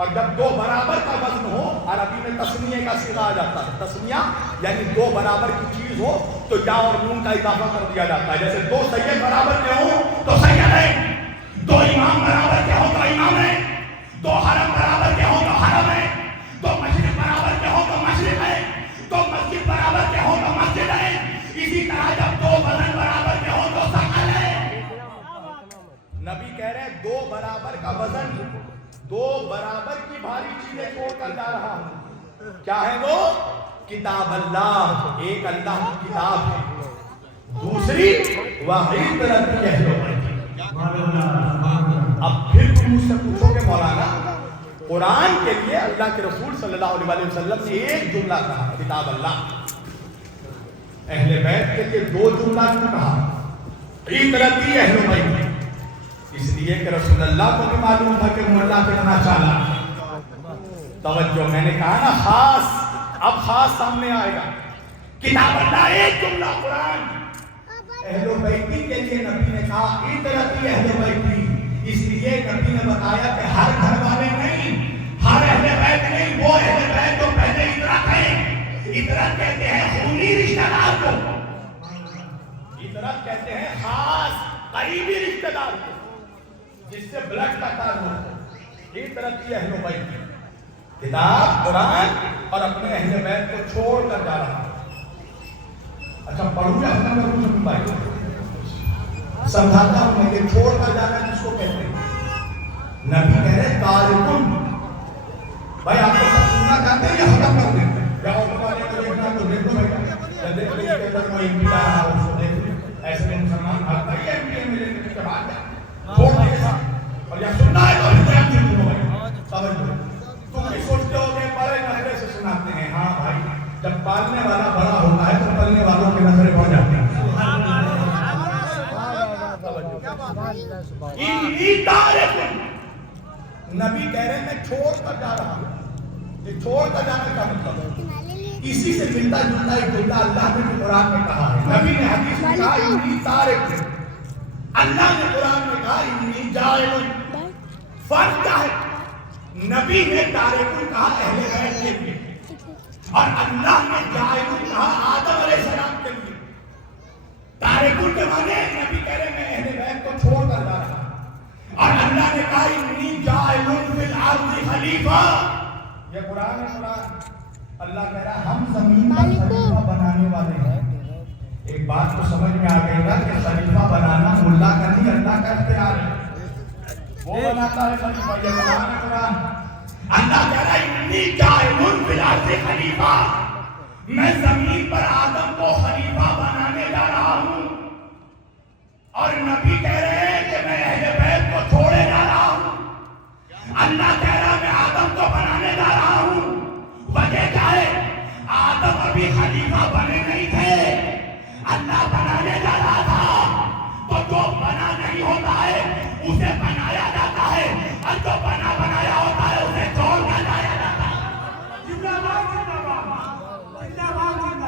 اور جب دو برابر کا وزن ہو، عربی میں تسنیہ کا صیغہ آ جاتا ہے. تسنیہ یعنی دو برابر کی چیز ہو تو یا اور نون کا اضافہ کر دیا جاتا ہے. جیسے دو سید برابر کے ہوں تو سید ہے، دو امام برابر کے ہوں تو امام ہے، دو حرم برابر کے ہوں تو حرم ہے، دو مشرق برابر کے ہوں تو مشرق ہے، دو مسجد برابر کے ہوں تو مسجد ہے. اسی طرح جب دو وزن برابر کے ہوں تو ثقل ہے. نبی کہہ رہے ہیں دو برابر کا وزن، دو برابر کی بھاری چیزیں چھوڑ کر جا رہا ہوں. کیا ہے وہ؟ کتاب اللہ، ایک اللہ کی کتاب ہے، دوسری واحد ربی اہل بیت. اب پھر تم مجھ سے پوچھو کہ مولانا قرآن کے لیے اللہ کے رسول صلی اللہ علیہ وسلم نے ایک جملہ کہا کتاب اللہ، اہل بیت کے لیے دو جملہ کیوں کہا؟ عید ربی اہل بیت. اس لیے کہ رسول اللہ کو بھی معلوم تھا کہ وہ اللہ کتنا چالا. توجہ، میں نے کہا نا خاص، اب خاص سامنے آئے گا. کتاب اللہ ایک جملہ قرآن، اہل بیتی کے لیے نبی نے کہا اترتی اہل بیتی. اس لیے نبی نے بتایا کہ ہر گھر والے نہیں، ہر اہل بیت نہیں، وہ اہل بیت جو پہلے اترت ہیں. اترت کہتے ہیں خونی رشتہ دار کو، اترت کہتے ہیں خاص قریبی رشتہ دار کو جس سے بلڈ کا تعلق ہو. اترتی اہل بیت، کتاب قرآن اور اپنے اہل بیت کو چھوڑ کر جا رہا. اچھا پڑھوں یا ختم کروں سب بھائی؟ سمجھاتا ہوں میں کہ چھوڑ کر جانا جس کو کہتے ہیں. نبی کہہ رہے تارکن. بھائی آپ کو سب سننا چاہتے ہیں یا ختم کر دیں؟ یا والے کو دیکھنا تو دیکھو بھائی، دیکھ لیں کہ اگر کوئی انبیاء ہے اس کو دیکھ لیں. ایسے میں مسلمان بھاگتا ہی ہے انبیاء ملے کے پیچھے بھاگ جائے چھوڑ دے گا. اور یا سننا ہے تو ابھی تک سنو بھائی. توجہ، تم بھی سوچتے ہو کہ بڑے نخرے سے سناتے ہیں. ہاں بھائی، جب پالنے والا بڑا ہوتا ہے تو پلنے والوں کے نخرے بڑھ جاتے ہیں. نبی کہہ رہے ہیں میں چھوڑ کر جا رہا ہوں. یہ چھوڑ کر جانے کا مطلب اسی سے ملتا جلتا ایک جملہ اللہ نے قرآن میں کہا ہے. نبی نے حدیث میں کہا انی تارک، اللہ نے قرآن میں کہا انی جاعل. فرق کیا ہے؟ نبی نے تارک کہا اہل بیت کے لیے اور اللہ نے جاعل کہا آدم علیہ السلام کے لیے. تارک کے معنی نبی کہہ رہے میں اہل بیت کو چھوڑ کر جا رہا ہوں اور اللہ نے کہا انی جاعل فی الارض خلیفہ. یہ قرآن ہے. قرآن اللہ کہہ رہا ہم زمین پر خلیفہ بنانے والے ہیں. ایک بات تو سمجھ میں آ گئی نا کہ خلیفہ بنانا ملا کا نہیں اللہ کا اختیار ہے. وہ بناتا ہے خلیفہ. یہ قرآن ہے. قرآن اللہ کہہ رہا ہے انی جاعل فی الارض خلیفہ، میں زمین پر آدم کو خلیفہ بنانے جا رہا ہوں. اور نبی کہہ رہے ہیں کہ میں اہل بیت کو چھوڑے جا رہا ہوں. اللہ کہہ رہا میں آدم کو بنانے جا رہا ہوں. وجہ کیا ہے؟ آدم ابھی خلیفہ بنے نہیں تھے، اللہ بنا